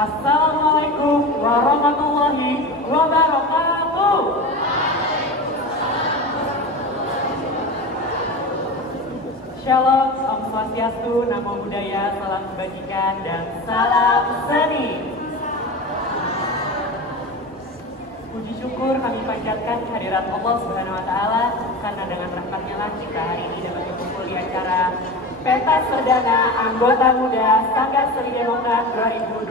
Assalamualaikum warahmatullahi wabarakatuh. Shalom, Om Swastiastu, Namo Buddhaya, salam kebajikan, dan salam seni. Puji syukur kami panjatkan kehadirat Allah Subhanahu wa Ta'ala, karena dengan rahmatnya lah kita hari ini dapat berkumpul di acara pentas perdana anggota muda Sanggar Seni Demokrat 2022.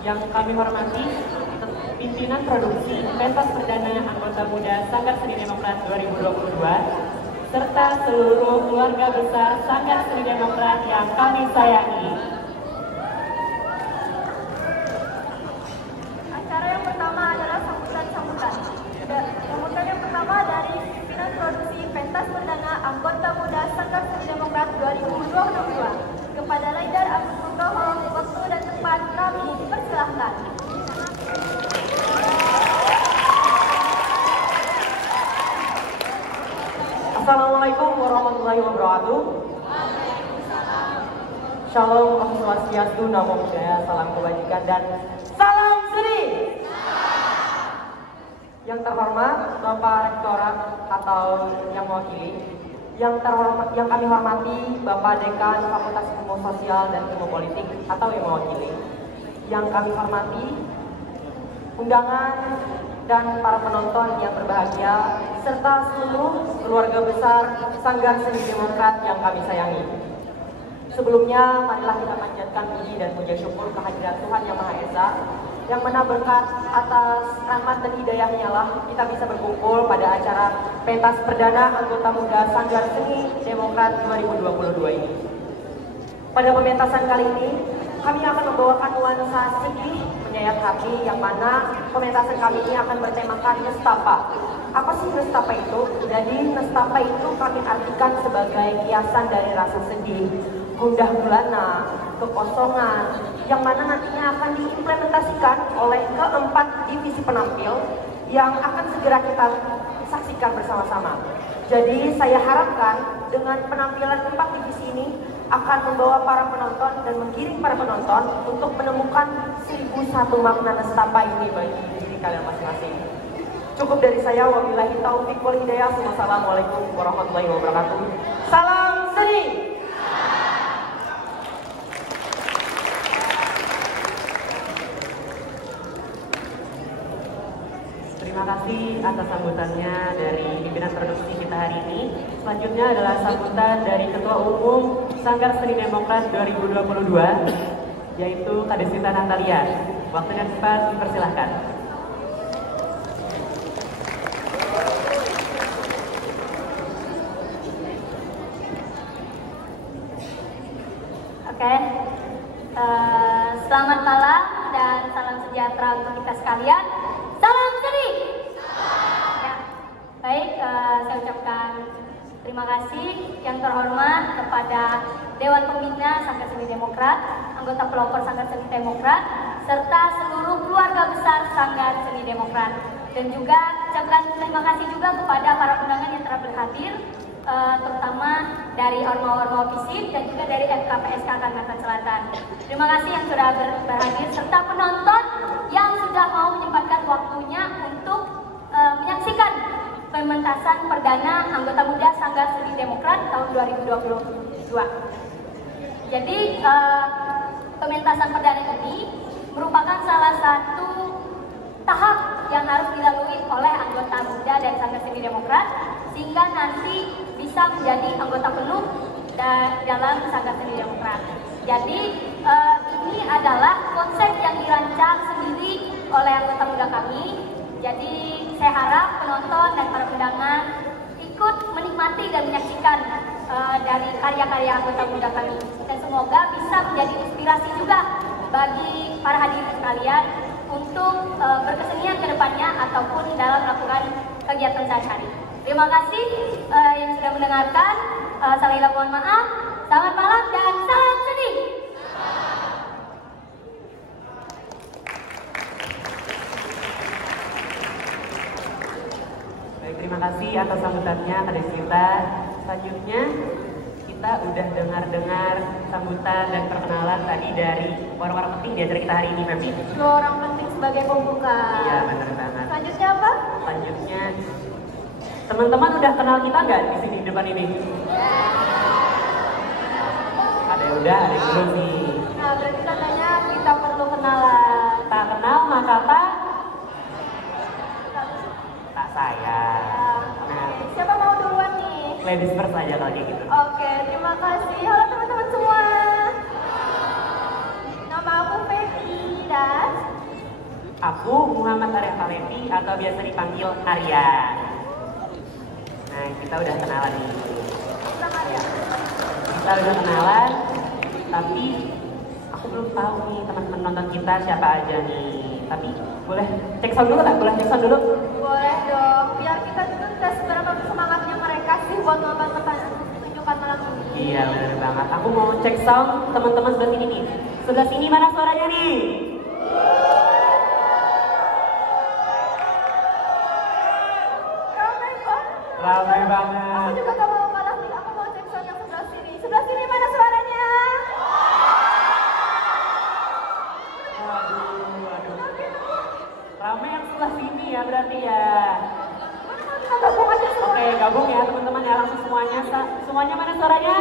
Yang kami hormati pimpinan produksi pentas perdana anggota muda Sanggar Seni Demokrat 2022 serta seluruh keluarga besar Sanggar Seni Demokrat yang kami sayangi. Acara yang pertama adalah sambutan-sambutan. Sambutan yang pertama dari pimpinan produksi pentas perdana anggota muda Sanggar Seni Demokrat 2022. Kepada Leader Agus Nugroho, waktu dan tempat kami dipersilahkan. Assalamualaikum warahmatullahi wabarakatuh. Shalom, Om Swastiastu, Namo Buddhaya, salam kebajikan, dan salam seni. Yang terhormat Bapak Rektorat atau yang mewakili, yang kami hormati Bapak Dekan Fakultas Ilmu Sosial dan Ilmu Politik atau yang mewakili, yang kami hormati undangan dan para penonton yang berbahagia, serta seluruh keluarga besar Sanggar Seni Demokrat yang kami sayangi. Sebelumnya, marilah kita panjatkan puji dan puja syukur kehadirat Tuhan Yang Maha Esa, yang mana berkat atas rahmat dan hidayahnya lah kita bisa berkumpul pada acara pentas perdana anggota muda Sanggar Seni Demokrat 2022 ini. Pada pementasan kali ini, kami akan membawakan nuansa sedih menyayat hati, yang mana pementasan kami ini akan bertemakan nestapa. Apa sih nestapa itu? Jadi nestapa itu kami artikan sebagai kiasan dari rasa sedih, gundah gulana, kekosongan, yang mana nantinya akan diimplementasikan oleh keempat divisi penampil yang akan segera kita saksikan bersama-sama. Jadi saya harapkan dengan penampilan empat divisi ini akan membawa para penonton dan menggiring para penonton untuk menemukan 1001 makna nestapa ini bagi diri kalian masing-masing. Cukup dari saya, wabillahi taufiq wal hidayah. Wassalamualaikum warahmatullahi wabarakatuh. Salam seni. Terima kasih atas sambutannya dari pimpinan produksi kita hari ini. Selanjutnya adalah sambutan dari Ketua Umum Sanggar Seni Demokrat 2022, yaitu Kadesita Natalia. Waktu dan tempat dipersilahkan. Oke, selamat malam dan salam sejahtera untuk kita sekalian. Salam seni. Ya, baik, saya ucapkan terima kasih yang terhormat kepada Dewan Pembina Sanggar Seni Demokrat, anggota pelopor Sanggar Seni Demokrat, serta seluruh keluarga besar Sanggar Seni Demokrat. Dan juga ucapkan terima kasih juga kepada para undangan yang telah berhadir, terutama dari Ormawa FISIP dan juga dari FKPSK Kalimantan Selatan. Terima kasih yang sudah berhadir, serta penonton yang sudah mau menyempatkan waktunya untuk menyaksikan pementasan perdana anggota muda Sanggar Seni Demokrat tahun 2022. Jadi pementasan perdana ini merupakan salah satu tahap yang harus dilalui oleh anggota muda dari Sanggar Seni Demokrat sehingga nanti bisa menjadi anggota penuh dalam Sanggar Seni Demokrat. Jadi ini adalah konsep yang dirancang sendiri oleh anggota muda kami. Jadi saya harap penonton dan para undangan ikut menikmati dan menyaksikan dari karya-karya anggota muda kami. Dan semoga bisa menjadi inspirasi juga bagi para hadirin sekalian untuk berkesenian ke depannya ataupun dalam melakukan kegiatan sehari-hari. Terima kasih yang sudah mendengarkan. Saya mohon maaf. Selamat malam dan salam seni. atas sambutannya Kades kita. Selanjutnya kita udah dengar-dengar sambutan dan perkenalan tadi dari orang-orang penting di acara kita hari ini, Feby. Dua orang penting sebagai pembuka. Iya, benar banget. Selanjutnya apa? Selanjutnya, teman-teman udah kenal kita nggak di sini di depan ini? Ada yang udah, ada yang belum nih. Nah, berarti katanya kita perlu kenalan. Tak kenal maka tak sayang. Nah, Siapa mau duluan nih? ladies first aja kalau kayak gitu. Oke, terima kasih. Halo teman-teman semua. Nama aku Feby dan Aku Muhammad Arya Falevi atau biasa dipanggil Arya. Nah, kita udah kenalan nih. Ya. Kita udah kenalan, tapi aku belum tahu nih teman-teman nonton kita siapa aja nih. Tapi boleh cek sound dulu nggak? Boleh cek sound dulu? boleh dong, biar kita juga tes seberapa semangatnya mereka sih buat nonton pertunjukan malam ini. Iya, benar banget. Aku mau cek sound teman-teman sebelah sini nih. Sebelah sini mana suaranya nih? Ramai banget. Ramai Aku banget. juga gak mau kalah nih, aku mau cek sound yang sebelah sini. Sebelah sini mana suaranya? Waduh. Ramai yang sebelah sini ya berarti ya. Kita gabung aja semua. Oke, gabung ya teman-teman ya, langsung semuanya. Semuanya mana suaranya?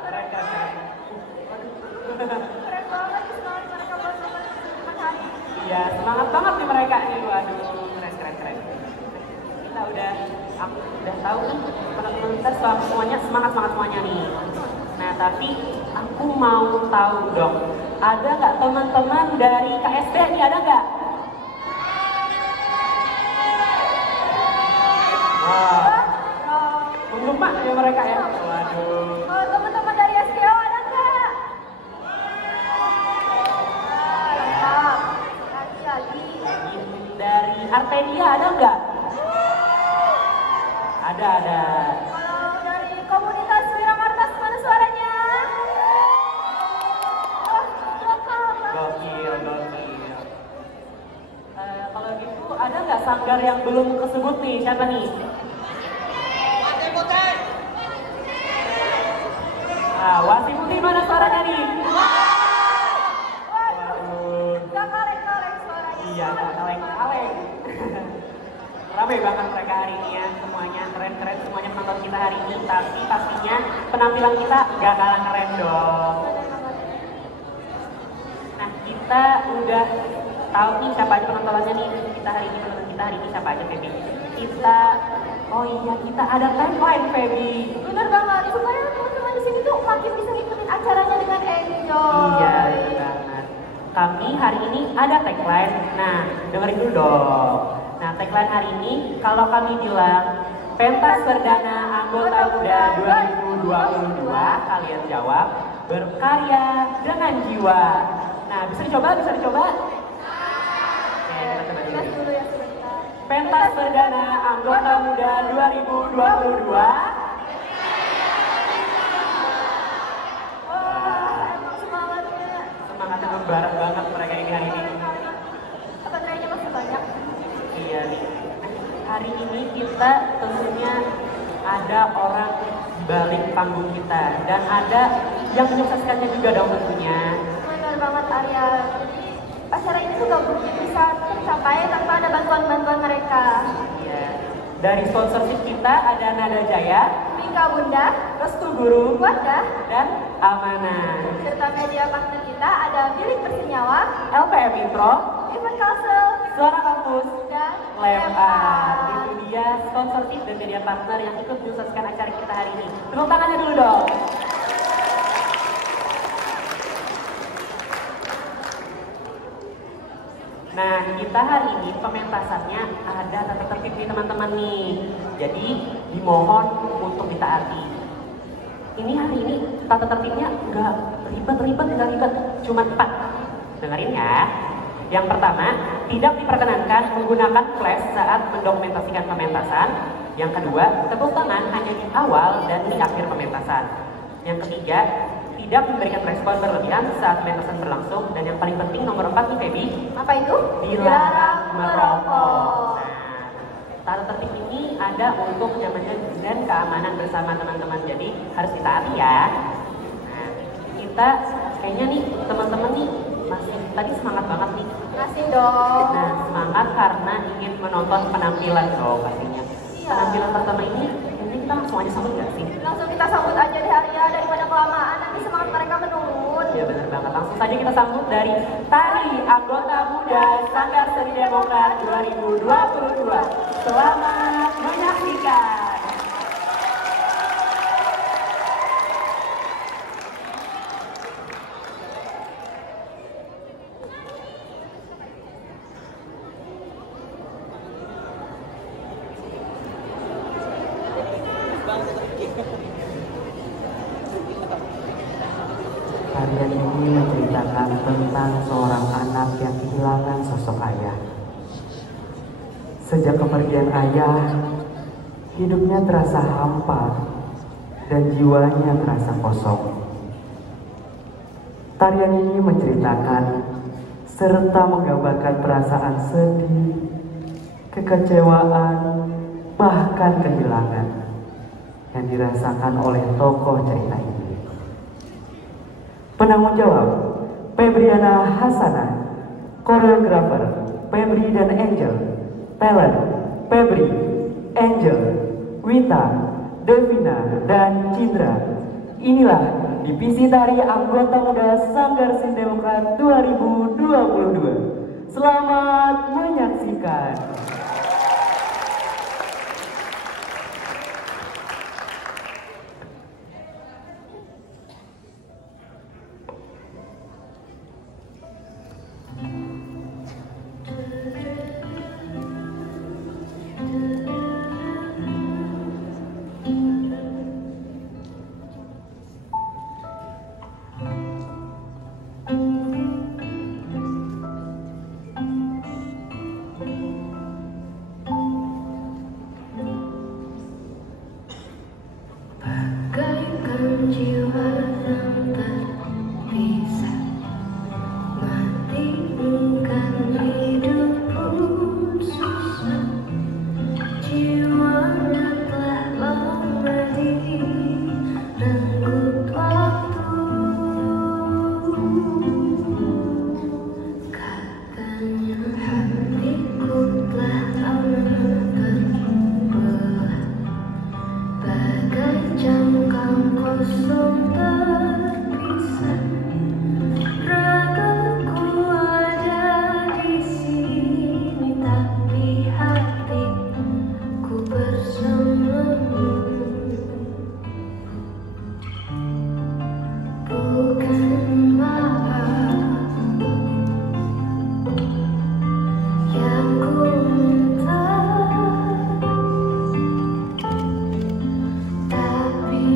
Keren kan? Keren banget nih semangat mereka buat nonton pertunjukan hari ini. Iya, semangat banget nih mereka nih. Waduh, keren. Aku udah tahu nih teman-teman kita semuanya semangat semuanya nih. Nah, tapi aku mau tahu dong, ada nggak teman-teman dari KSB nih, ada nggak? Wah, menggema ya mereka ya. Waduh. Oh, teman-teman dari SKO ada nggak? Lengkap. Lagi. Dari Artedia ada nggak? Ada. Kalau dari komunitas Wiramartas mana suaranya? Oh, lengkap. Gokil. Kalau gitu ada nggak sanggar yang belum kesebut nih? Siapa nih? Wasi Putih mana suaranya nih? Waduh, gak kaleng-kaleng suaranya. Iya, kaleng. Ramai banget mereka hari ini ya, semuanya keren semuanya menonton kita hari ini. Tapi pastinya penampilan kita gak kalah keren dong. Nah, kita udah tahu nih siapa aja penontonnya nih kita hari ini, penonton kita hari ini siapa aja, Feby. Kita ada tagline, Feby. Bener banget, supaya teman-teman di sini tuh makin bisa ngikutin acaranya dengan enjoy. Iya, bener banget. Kami hari ini ada tagline. Nah, dengerin dulu dong. Nah, tagline hari ini kalau kami bilang pentas perdana anggota muda 2022, kalian jawab berkarya dengan jiwa. Nah, bisa dicoba? Oke, kita coba Tes dulu. dulu ya sebentar. Pentas perdana anggota muda 2022. Wah, emang semangatnya. Semangatnya membara banget mereka ini hari ini. Baterainya masih banyak. Iya nih. Hari ini kita tentunya ada orang di balik panggung kita dan ada yang menyukseskannya juga dong tentunya. Bener banget Arya. Jadi acara ini tuh gak mungkin bisa tercapai tanpa ada bantuan-bantuan mereka. Iya. Dari sponsorship kita ada Nada Jaya, Mika Bunda, Restu Guru, Wadah, dan Amanah. serta media partner kita ada Bilik Bersenyawa, LPM Intro, Event Castle, Suara Kampus, dan Lab Art. Itu dia sponsorship dan media partner yang ikut menyukseskan acara kita hari ini. Tepuk tangannya dulu dong. Nah, kita hari ini pementasannya ada tata tertib nih teman-teman nih. Jadi dimohon untuk ditaati. Ini hari ini tata tertibnya nggak ribet, cuma 4. Dengerin ya. Yang pertama, tidak diperkenankan menggunakan flash saat mendokumentasikan pementasan. Yang kedua, tepuk tangan hanya di awal dan di akhir pementasan. Yang ketiga, tidak memberikan respon berlebihan saat pementasan berlangsung. Dan yang paling penting nomor 4 nih Feby, apa itu? dilarang merokok. Tata tertib ini ada untuk menjamin dan keamanan bersama teman-teman, jadi harus ditaati ya. Nah, kita kayaknya nih teman-teman nih masih tadi semangat banget nih. Masih dong. Nah, semangat karena ingin menonton penampilan dong pastinya. Iya. Penampilan pertama ini kita langsung aja sambut nggak sih? Langsung kita sambut aja deh Arya, daripada kelamaan nanti semangat mereka menurun. Ya benar banget, langsung saja kita sambut dari Tari Anggota Muda Sanggar Seni Demokrat 2022. Selamat menyaksikan. Tarian ini menceritakan tentang seorang anak yang kehilangan sosok ayah. Sejak kepergian ayah, hidupnya terasa hampa dan jiwanya terasa kosong. Tarian ini menceritakan serta menggambarkan perasaan sedih, kekecewaan, bahkan kehilangan yang dirasakan oleh tokoh cerita ini. Penanggung jawab, Febriana Hasanah. Koreografer, Febri dan Angel. Talent, Febri, Angel, Wita, Devina, dan Cindra. Inilah divisi tari anggota muda Sanggar Seni Demokrat 2022. Selamat menyaksikan. Bagaikan jiwa yang terpisah, mati enggan hidup pun susah. Jiwanya telah lama direnggut waktu. Katanya hatiku telah lama terbelah, bagai jangkau kosong terpisah. Ragaku ada di sini, tapi hatiku bersamamu. Bukan maaf yang ku minta, tapi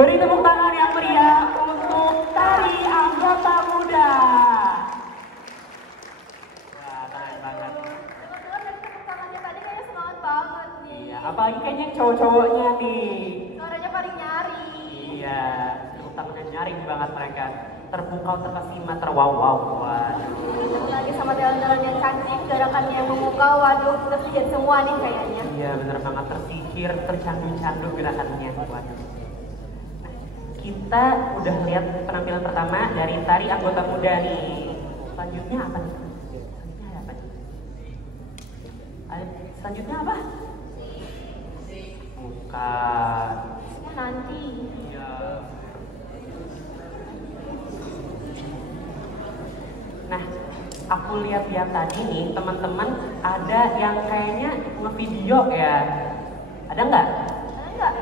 Beri tepuk tangan yang meriah untuk tari anggota muda. Wah, keren banget. Teman-teman dari tepuk tangannya tadi kayaknya semangat banget nih. Iya, apalagi kayaknya cowok-cowoknya nih. Suaranya paling nyari. Iya, tepuk tangannya nyaring banget mereka. Terpukau, terkesima, terwow-wow. Waduh. Ketemu lagi sama jalan-jalan yang cantik, gerakannya yang memukau. Waduh, tersihir semua nih kayaknya. Iya, bener banget, tersihir, tercandu-candu gerakannya. Waduh. Nah, kita udah lihat penampilan pertama dari tari anggota muda nih. Selanjutnya apa nih? Selanjutnya ada apa nih? Selanjutnya apa? Bukan. Ya, nanti. Iya. Nah, aku lihat-lihat tadi nih, teman-teman ada yang kayaknya ngevideo ya. Ada nggak? Ada nggak?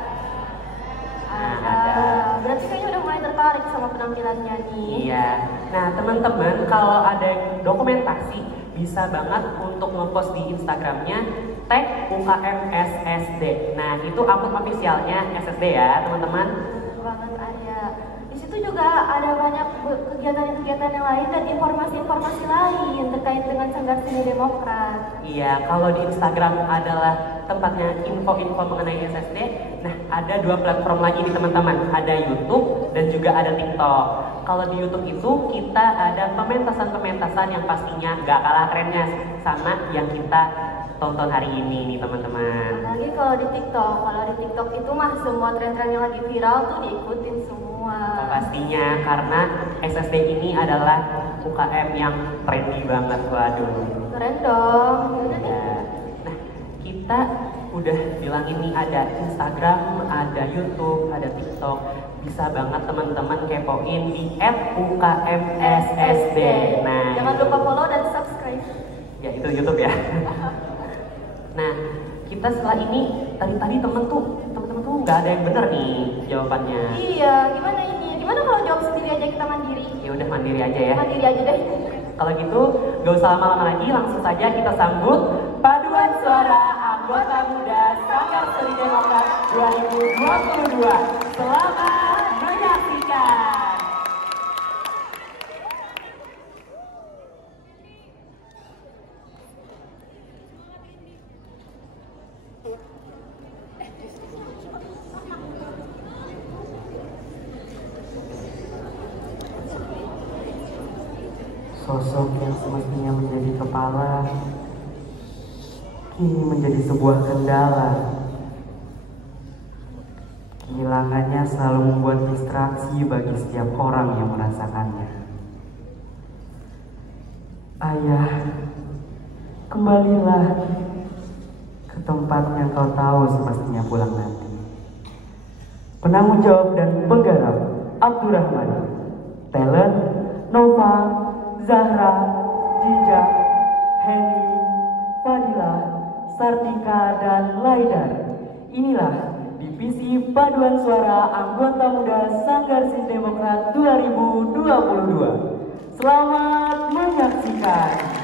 Ada. Berarti kayaknya udah mulai tertarik sama penampilannya nih. Iya. Nah, teman-teman kalau ada dokumentasi bisa banget untuk ngepost di Instagramnya tag UKM SSD. Nah, itu akun officialnya SSD ya, teman-teman. Betul banget, Arya. Di situ juga ada banyak kegiatan-kegiatan yang lain dan informasi-informasi lain terkait dengan Sanggar Seni Demokrat. Iya, kalau di Instagram adalah tempatnya info-info mengenai SSD. Nah, ada dua platform lagi nih teman-teman. Ada YouTube dan juga ada TikTok. Kalau di YouTube itu kita ada pementasan-pementasan yang pastinya gak kalah kerennya sama yang kita tonton hari ini nih teman-teman. Apalagi kalau di TikTok itu mah semua tren-tren yang lagi viral tuh diikutin semua. Oh, pastinya karena SSD ini adalah UKM yang trendy banget, waduh. Keren dong. Yaudah nih. Ya. Nah, kita udah bilang ini ada Instagram, ada YouTube, ada TikTok. Bisa banget teman-teman kepoin di @UKMSSD. Nah, Jangan lupa follow dan subscribe. ya itu YouTube ya. Nah, kita setelah ini tadi teman-teman tuh nggak ada yang bener nih jawabannya. Iya, gimana ini? Gimana kalau jawab sendiri aja kita mandiri? Ya udah mandiri aja ya. Mandiri aja deh. Kalau gitu, gak usah lama-lama lagi, langsung saja kita sambut paduan suara anggota muda Sanggar Seni Demokrat 2022. Selamat menyaksikan. Sosok yang semestinya menjadi kepala kini menjadi sebuah kendala. Kehilangannya selalu membuat distraksi bagi setiap orang yang merasakannya. Ayah, kembalilah ke tempat yang kau tahu semestinya pulang nanti. Penanggung jawab dan penggarap Abdurrahman, talent Nova, Zahra, Dija, Henry, Fadila, Sartika, dan Laidar. Inilah divisi paduan suara anggota muda Sanggar Seni Demokrat 2022. Selamat menyaksikan.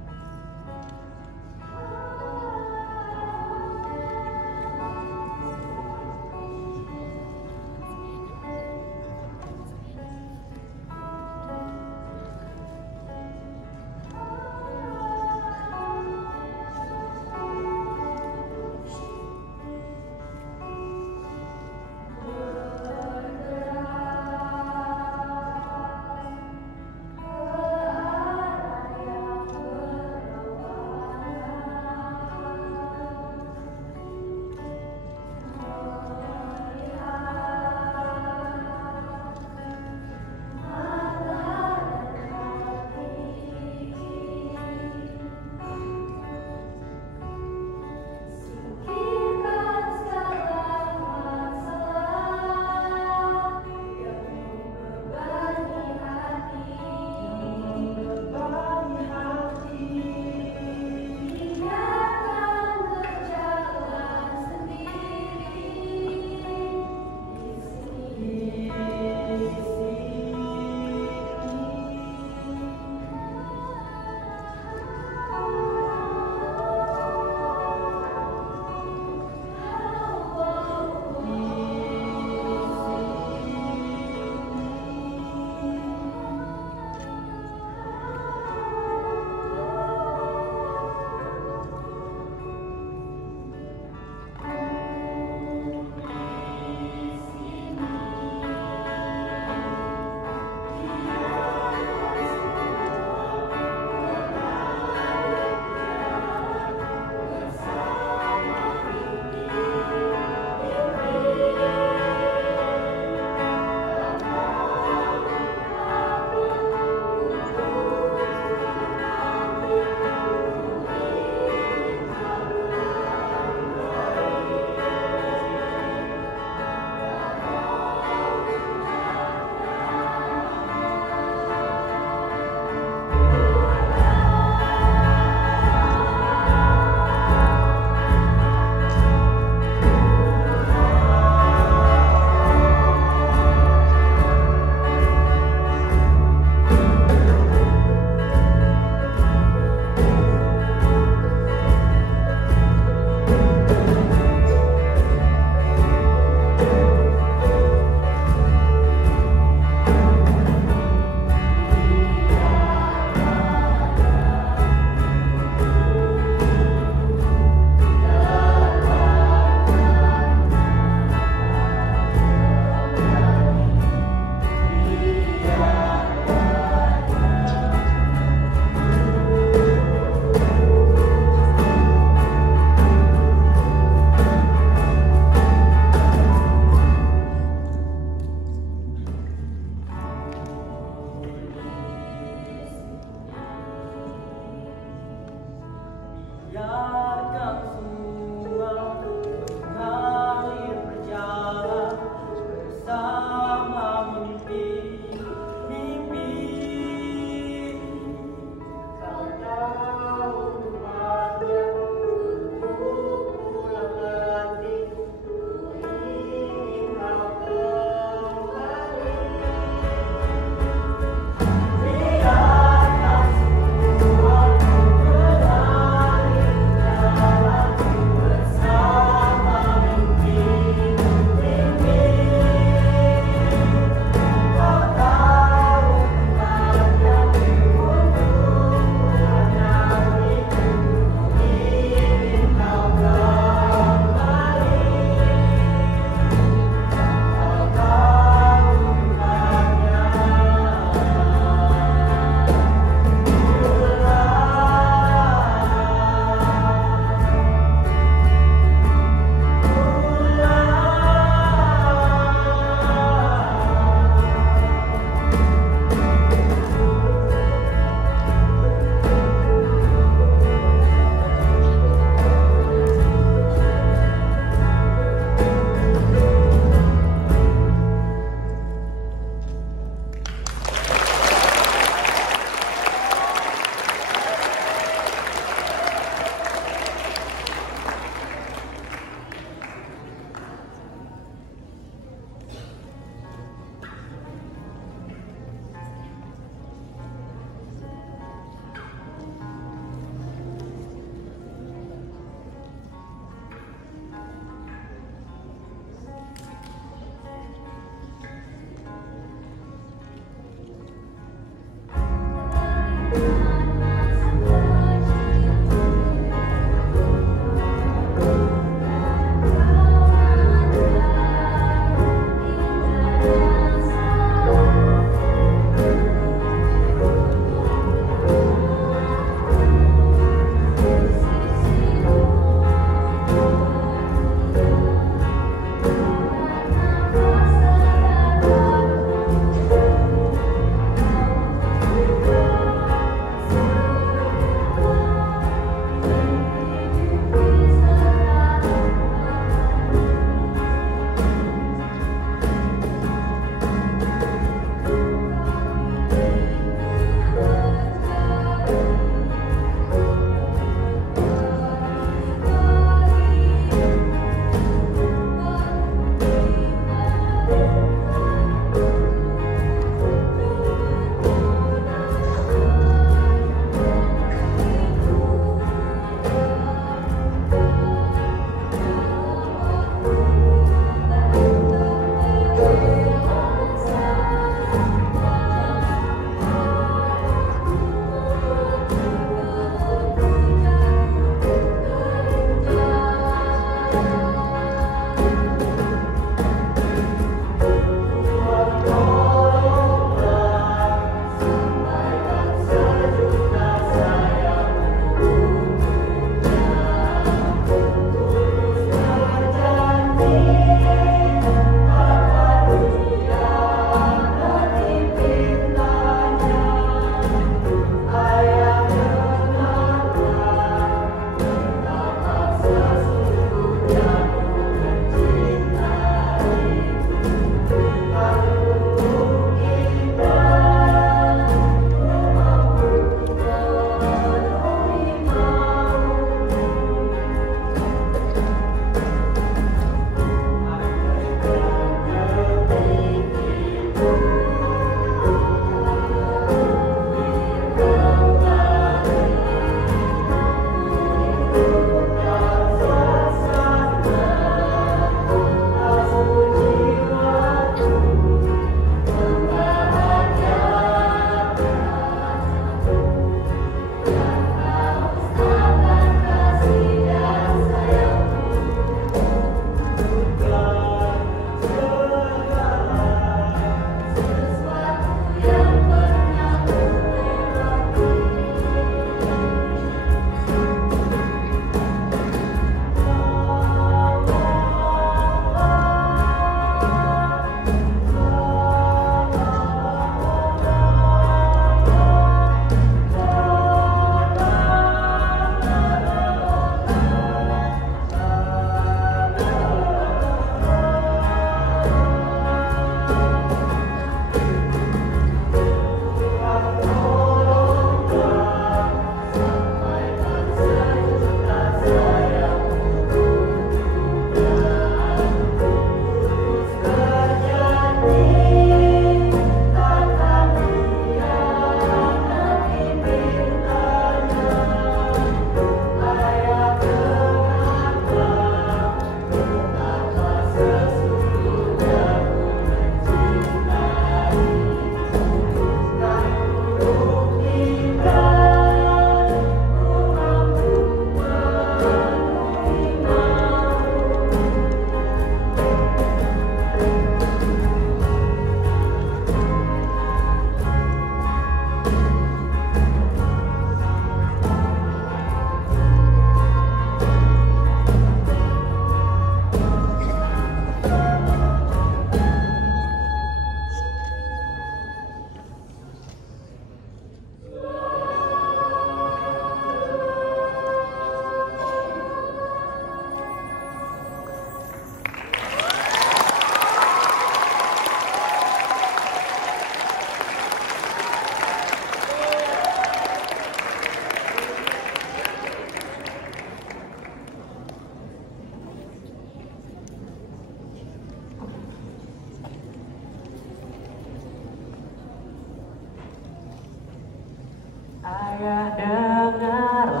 Ayah dengarlah.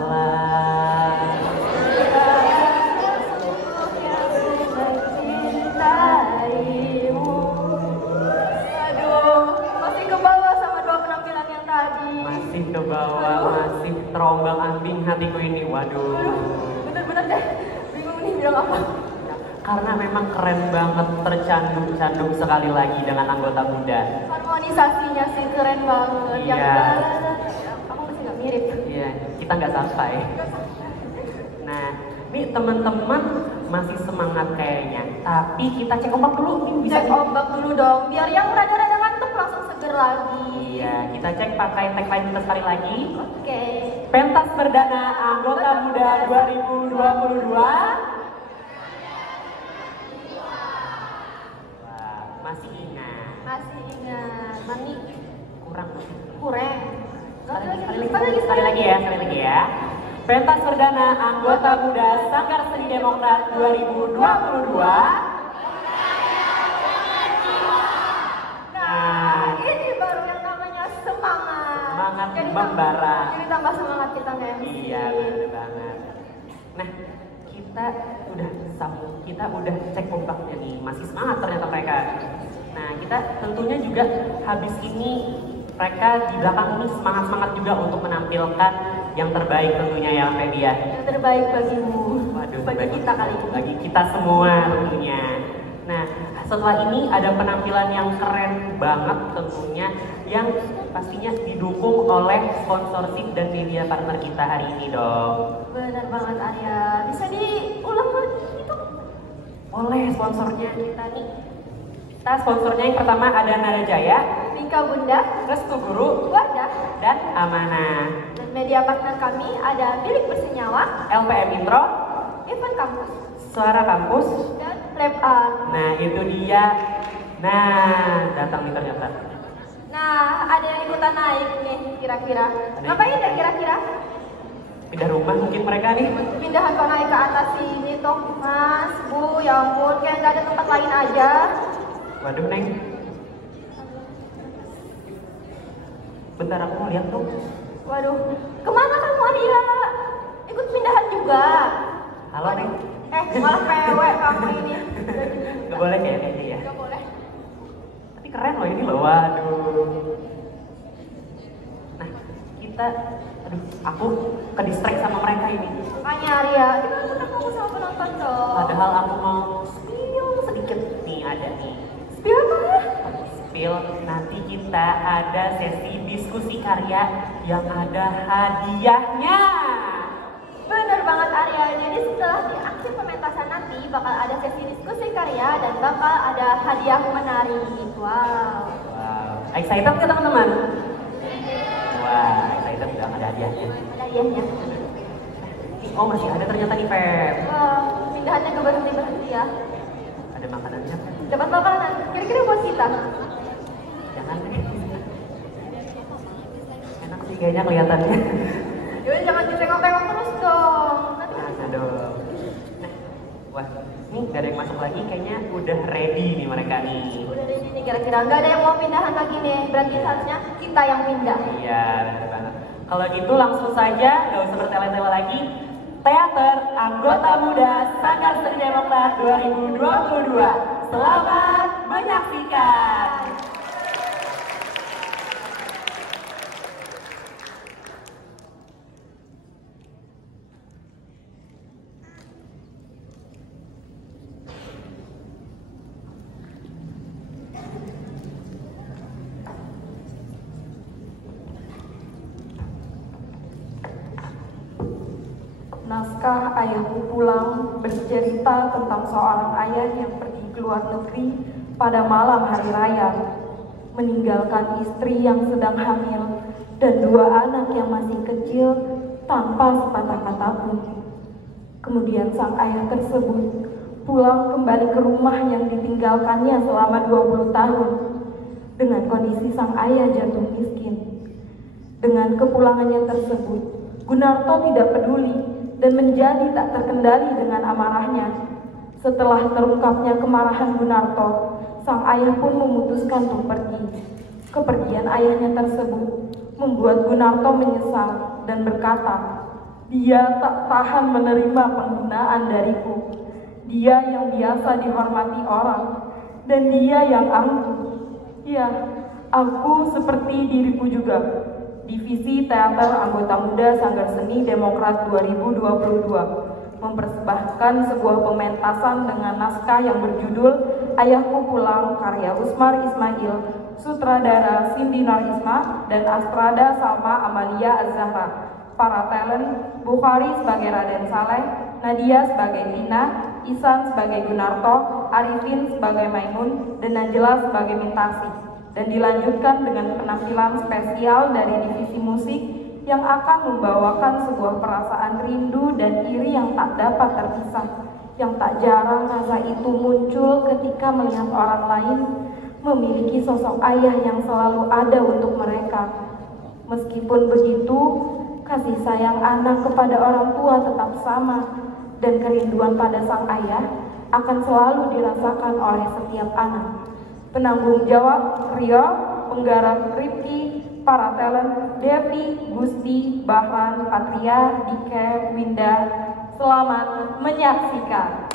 Masih ke bawah sama dua penampilan yang tadi. Masih ke bawah, masih terombang ambing hatiku ini. Waduh. Bener-bener deh, bingung nih bilang apa. Karena memang keren banget, tercandu-candu sekali lagi dengan anggota muda. Harmonisasinya sih keren banget. Iya. Kamu masih nggak mirip. Iya, kita nggak sampai. Nah, nih teman-teman masih semangat kayaknya. Tapi kita cek ombak dulu, nih bisa Cek ombak dulu dong, biar yang rada-rada ngantuk langsung seger lagi. Iya, kita cek pakai tagline kita sekali lagi. Oke. Pentas perdana anggota muda 2022. Wah, masih ingat. Masih ingat. Mami Kurang. kurang. Sekali lagi ya. Pentas perdana anggota muda Sanggar Seni Demokrat 2022. Nah, ini baru yang namanya semangat. Semangat Jadi membara. Jadi tambah semangat kita nge-MC. Iya, benar banget. Nah, kita udah cek ombaknya nih, masih semangat ternyata mereka. Nah, kita tentunya juga habis ini mereka di belakang ini semangat juga untuk menampilkan yang terbaik tentunya ya Feby ya. Yang terbaik bagimu. Waduh, bagi kita kali ini. bagi kita semua tentunya. Nah, setelah ini ada penampilan yang keren banget tentunya yang pastinya didukung oleh sponsorship dan media partner kita hari ini dong. Benar banget Arya. Bisa diulang lagi gitu? Oleh sponsornya kita nih. Kita sponsornya yang pertama ada Nada Jaya, Bingka Bunda, Restu Guru, Wadah, dan Amanah. dan media partner kami ada Bilik Bersenyawa, LPM Intro, Event Kampus, Suara Kampus. dan Lab Art. Nah itu dia. Nah datang nih ternyata. Nah, ada yang ikutan naik nih kira-kira. Ngapain ya kira-kira? Pindah rumah mungkin mereka nih. Pindahan kau naik ke atas sini toh, Mas, Bu, ya ampun, kayak nggak ada tempat lain aja. Waduh Neng. Bentar aku mau lihat tuh. Waduh, kemana kamu Arya? Ikut pindahan juga? Halo Neng. Malah PW kamu ini. Gak boleh kayaknya ya. Gak boleh. Tapi keren loh ini loh. Waduh. Nah kita, aku ke distract sama mereka ini. Makanya Arya, kita udah kamu sama penonton dong. Padahal aku mau spill sedikit nih ada nih. Spill apa? Spill nanti kita ada sesi diskusi karya yang ada hadiahnya. Bener banget Arya, jadi setelah di akhir pementasan nanti bakal ada sesi diskusi karya dan bakal ada hadiah menarik. Wow. Wow, excited nggak teman-teman? Wah, excited nggak ada hadiahnya? Ada hadiahnya. Oh masih ada ternyata nih Feb. Wah, pindahannya ke berhenti ya. Ada makanannya Feb? Dapat makanan, kira-kira buat kita. Jangan deh. Enak sih kayaknya kelihatannya. Yaudah jangan ditengok-tengok terus dong. Nanti Nah, dong. Nah, wah, nih gak ada yang masuk lagi, kayaknya udah ready nih mereka nih. udah di sini kira-kira nggak ada yang mau pindahan lagi nih. Berarti seharusnya kita yang pindah. Iya, benar banget. Kalau gitu langsung saja, gak usah bertele-tele lagi. Teater Anggota Muda Sanggar Seni Demokrat 2022. Selamat menyaksikan. Naskah Ayahku Pulang bercerita tentang seorang ayah yang pergi ke luar negeri pada malam hari raya, meninggalkan istri yang sedang hamil dan dua anak yang masih kecil tanpa sepatah kata pun. Kemudian sang ayah tersebut pulang kembali ke rumah yang ditinggalkannya selama 20 tahun dengan kondisi sang ayah jatuh miskin. Dengan kepulangannya tersebut, Gunarto tidak peduli dan menjadi tak terkendali dengan amarahnya. Setelah terungkapnya kemarahan Gunarto, sang ayah pun memutuskan untuk pergi. Kepergian ayahnya tersebut membuat Gunarto menyesal dan berkata, "Dia tak tahan menerima penghinaan dariku. Dia yang biasa dihormati orang, dan dia yang angkuh. Ya, aku seperti diriku juga." Divisi Teater Anggota Muda Sanggar Seni Demokrat 2022 mempersembahkan sebuah pementasan dengan naskah yang berjudul Ayahku Pulang karya Usmar Ismail, sutradara Cindy Norisma dan Astrada Salma Amalia Az-Zahra. Para talent, Bukhari sebagai Raden Saleh, Nadia sebagai Tina, Isan sebagai Gunarto, Arifin sebagai Maimun, dan Najla sebagai Mintasi. Dan dilanjutkan dengan penampilan spesial dari divisi musik yang akan membawakan sebuah perasaan rindu dan iri yang tak dapat terpisah. Yang tak jarang rasa itu muncul ketika melihat orang lain memiliki sosok ayah yang selalu ada untuk mereka. Meskipun begitu, kasih sayang anak kepada orang tua tetap sama, dan kerinduan pada sang ayah akan selalu dirasakan oleh setiap anak. Penanggung jawab Rio, penggarap Rifki, para talent Devi, Gusti, Bahran, Patria, Dike, Winda. Selamat menyaksikan.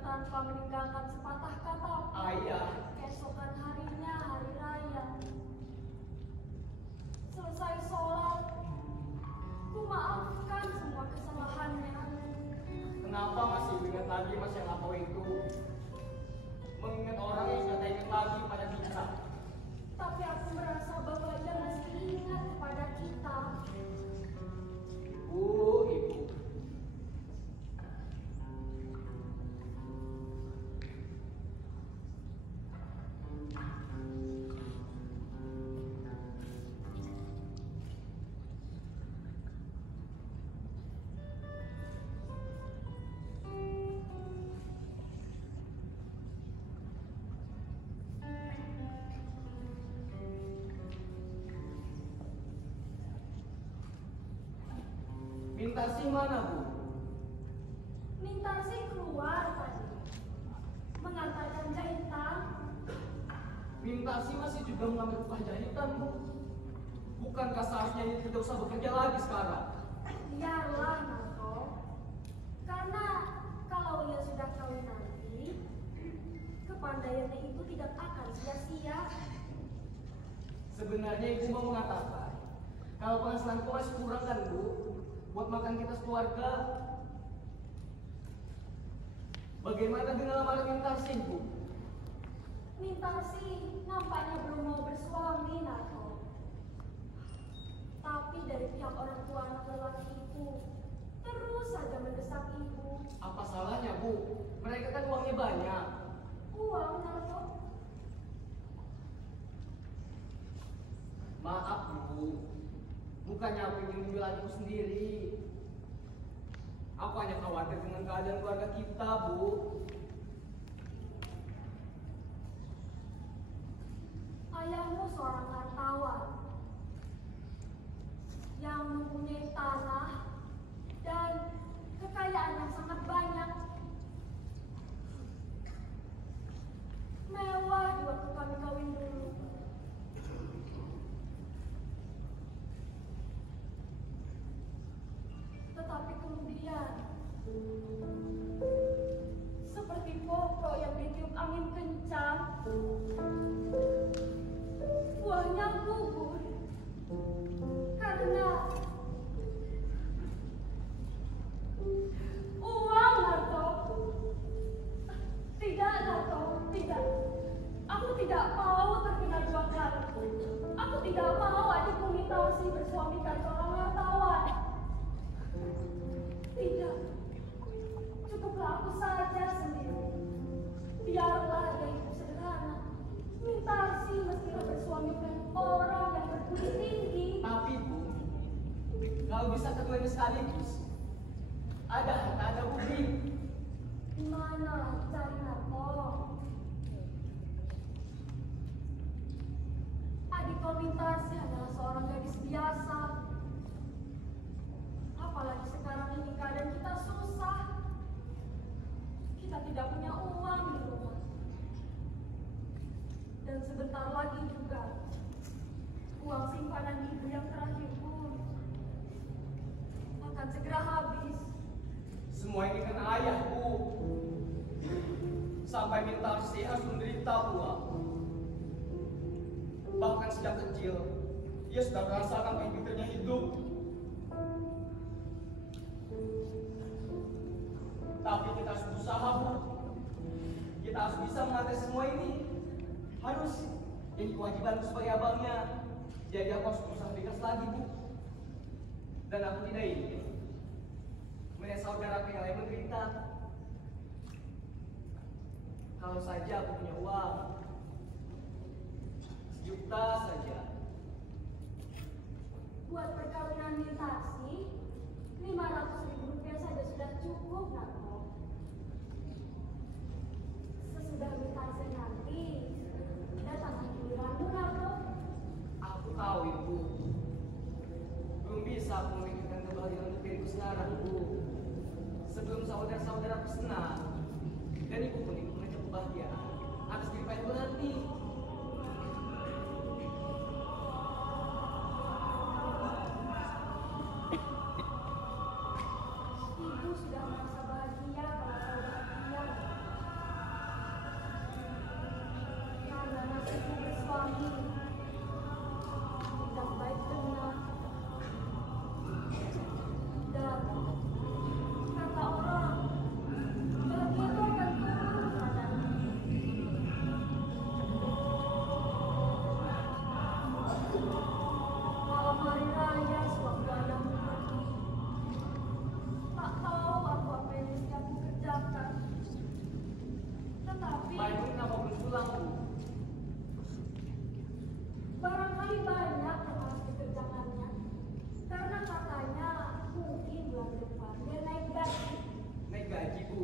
Tanpa meninggalkan sepatah kata pun. Ayah. Keesokan harinya hari raya. Selesai sholat, ku maafkan semua kesalahannya. Kenapa masih ingat lagi mas yang apa itu? Mengingat orang yang sudah tak ingat lagi pada kita. Tapi aku merasa bahwa dia masih ingat kepada kita. Ibu. Mintasi mana, Bu? Mintarsi keluar tadi mengantarkan jahitan. Mintarsi masih juga mengambil upah jahitan, Bu. Bukankah seharusnya dia tidak usah bekerja lagi sekarang? Biarlah, Narto. Karena kalau ia sudah kawin nanti, kepandaiannya itu tidak akan sia-sia. Sebenarnya Ibu mau mengatakan kalau penghasilanku masih kurang kan, Bu, buat makan kita sekeluarga. Bagaimana dengan lamaran Mintarsi, Bu? Mintarsi nampaknya belum mau bersuami, Narto. Tapi dari pihak orang tua anak lelaki itu terus saja mendesak ibu. Apa salahnya, Bu? Mereka kan uangnya banyak. Uang, Narto? Maaf, Bu. Bukannya aku ingin menjual adikku sendiri. Aku hanya khawatir dengan keadaan keluarga kita, Bu. Ayahmu seorang hartawan yang mempunyai tanah dan kekayaan yang sangat banyak. Mewah di waktu kami kawin dulu. Tetapi kemudian, seperti pokok yang ditiup angin kencang, buahnya gugur karena uang, Narto. Tidak, Narto, tidak. Aku tidak mau terkena dua kali. Aku tidak mau adikku Mintarsi bersuamikan seorang wartawan. Tidak. Cukuplah aku saja sendiri. Biarlah dia hidup sederhana. Mintarsi mestinya bersuamikan orang yang berbudi tinggi. Tapi, Bu, kalau bisa keduanya sekaligus, ada harta, ada budi. Di mana cari Narto? Adikku Mintarsi adalah seorang gadis biasa. Apalagi sekarang ini keadaan kita susah. Kita tidak punya uang di rumah. Dan sebentar lagi juga uang simpanan ibu yang terakhir pun akan segera habis. Semua ini karena ayah, Bu. Sampai Mintarsi harus menderita pula. Bahkan sejak kecil, ia sudah merasakan pahitnya hidup. Tapi kita harus berusaha, Bu. Kita harus bisa mengatasi semua ini. Harus. Ini kewajibanku sebagai abangnya. Jadi aku harus berusaha tegas lagi, Bu. Dan aku tidak ingin melihat saudara yang lain menderita. Kalau saja aku punya uang 1 juta saja. Buat perkawinan Mintarsi, 500.000 rupiah saja sudah cukup, Narto. Sesudah Mintarsi nanti, datang giliranmu, Narto. Aku tahu, Ibu. Belum bisa aku memikirkan kebahagiaan untuk diriku sekarang, Bu. Sebelum saudara-saudaraku senang, dan ibu pun ikut mengejar kebahagiaan atas diri Pak Ibu nanti. Ibu sudah merasa bahagia kalau saya bahagia. Karena nasibku bersuami tidak baik benar. Dan kata orang, bahagia itu akan turun padamu. Malam hari raya sewaktu ayahmu pergi, tak tahu aku apa yang mesti aku kerjakan. Tetapi Pak Ibu kenapa belum pulang, Bu? barangkali banyak yang harus dikerjakannya. Karena katanya mungkin bulan depan dia naik gaji. Naik gaji, Bu.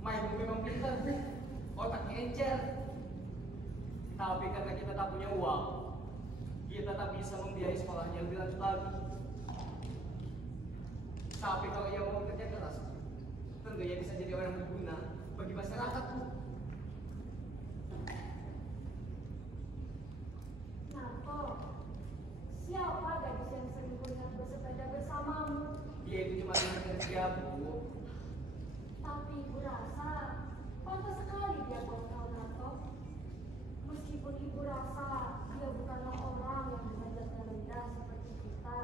Ibu memang pintar, Bu. Otaknya encer. Tapi karena kita tak punya uang, kita tak bisa membiayai sekolahnya lebih lanjut lagi. Tapi kalau ia mau kerja keras, tentunya bisa jadi orang berguna bagi masyarakat, Bu. Narto, siapa gadis yang sering kulihat bersepeda bersamamu? Dia itu cuma teman kerja, Bu. Tapi ibu rasa pantas sekali dia buat kau, Narto. Meskipun ibu rasa dia bukanlah orang yang derajatnya rendah seperti kita.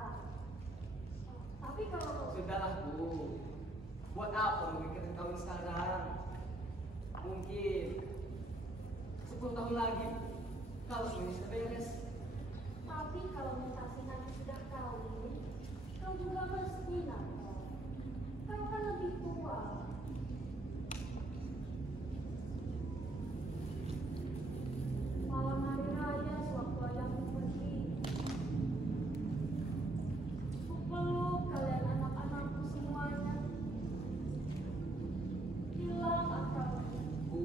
Tapi kalau Sudahlah, Bu. Buat apa memikirkan kawin sekarang? Mungkin 10 tahun lagi, kalau semuanya sudah beres. Tapi kalau Mutasi nanti sudah kawin, kau juga mesti, Narto. Kau kan lebih tua. Malam hari raya sewaktu ayahmu pergi, kupeluk kalian anak-anakku semuanya. Hilang akal. Bu,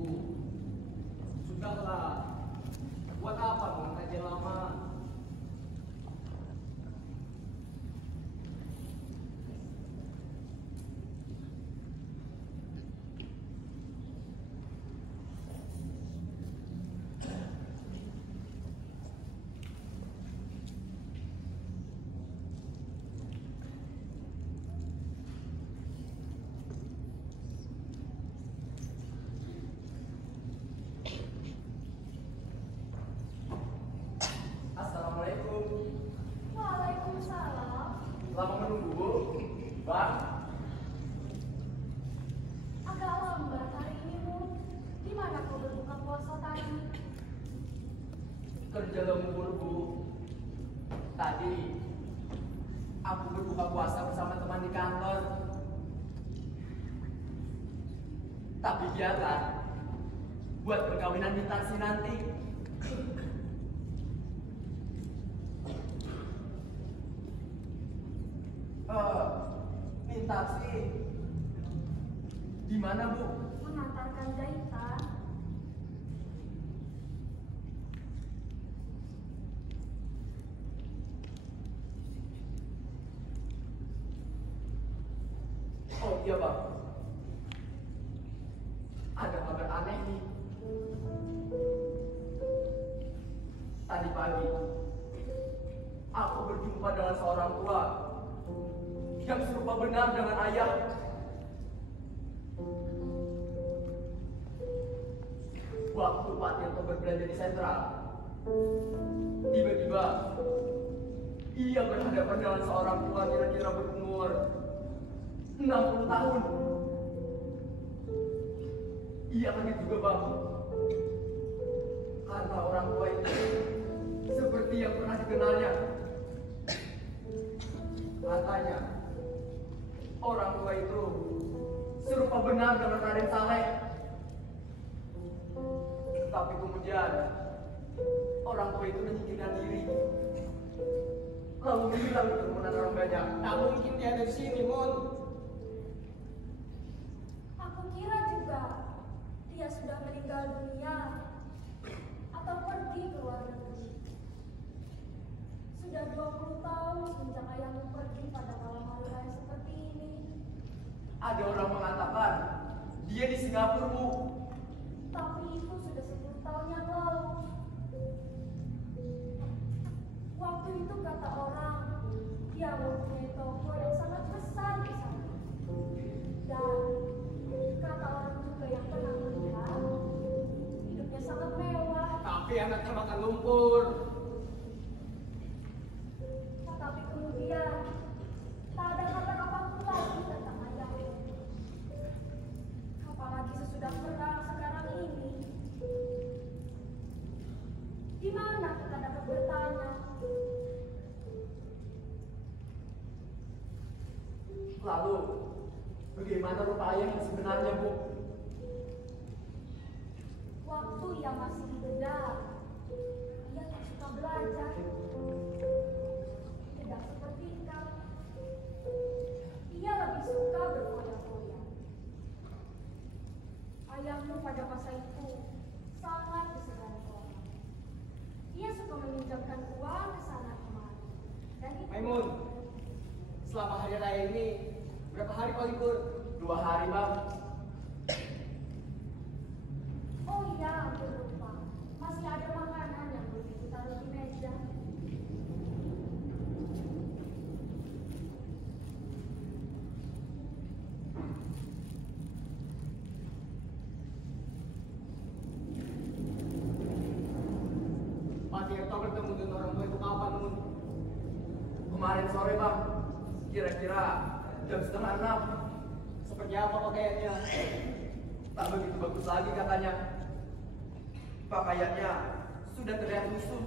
sudahlah. Buat apa mengangkat dia lama? Assalamualaikum. Waalaikumsalam. Lama menunggu, Bu. Bang, Agak lambat hari ini, Bu. Di mana kau berbuka puasa tadi? kerja lembur, Bu. Tadi aku berbuka puasa bersama teman di kantor. Tapi biarlah buat perkawinan di taksi nanti. Ini taksi di mana, Bu? Mengantarkan jahitan. Oh iya, Bang. Ada kabar aneh nih. Tadi pagi, aku berjumpa dengan seorang tua yang serupa benar dengan ayah. Waktu Pak Tirto berbelanja di sentral, tiba-tiba ia berhadapan dengan seorang tua kira-kira berumur 60 tahun. Ia kaget juga, Bang. Karena orang tua itu seperti yang pernah dikenalnya. Katanya, orang tua itu serupa benar dengan Raden Saleh. Tapi kemudian, orang tua itu menyingkirkan diri. Lalu menghilang di kerumunan orang banyak. Tak mungkin dia ada di sini, Mon. Aku kira juga dia sudah meninggal dunia atau pergi ke luar negeri. Sudah 20 tahun semenjak ayahmu pergi pada malam hari raya seperti ini. Ada orang mengatakan dia di Singapura, Bu. Tapi itu sudah 10 tahun yang lalu. Waktu itu kata orang, dia mempunyai toko yang sangat besar di sana. Dan kata orang juga yang pernah melihat, hidupnya sangat mewah. Tapi anaknya makan lumpur. Tetapi kemudian, tak ada kata apapun lagi tentang ayahmu. Apalagi sesudah perang sekarang ini. Di mana kita dapat bertanya? Lalu, bagaimana rupa ayah yang sebenarnya, Bu? Waktu ia masih muda, ia tak suka belajar. Tidak seperti kau. Ia lebih suka berfoya-foya. Ayahmu pada masa itu sangat disegani orang. Ia suka meminjamkan uang ke sana kemari. Dan itu Maimun, selama hari raya ini, berapa hari kau libur? 2 hari, Bang. Oh iya, hampir lupa. Masih ada makanan yang belum ditaruh di meja. Pak Tirto bertemu dengan orang tua itu kapan, Mun? Kemarin sore, Bang. Kira-kira jam 5:30. Seperti apa pakaiannya? Tak begitu bagus lagi katanya. Pakaiannya sudah terlihat lusuh.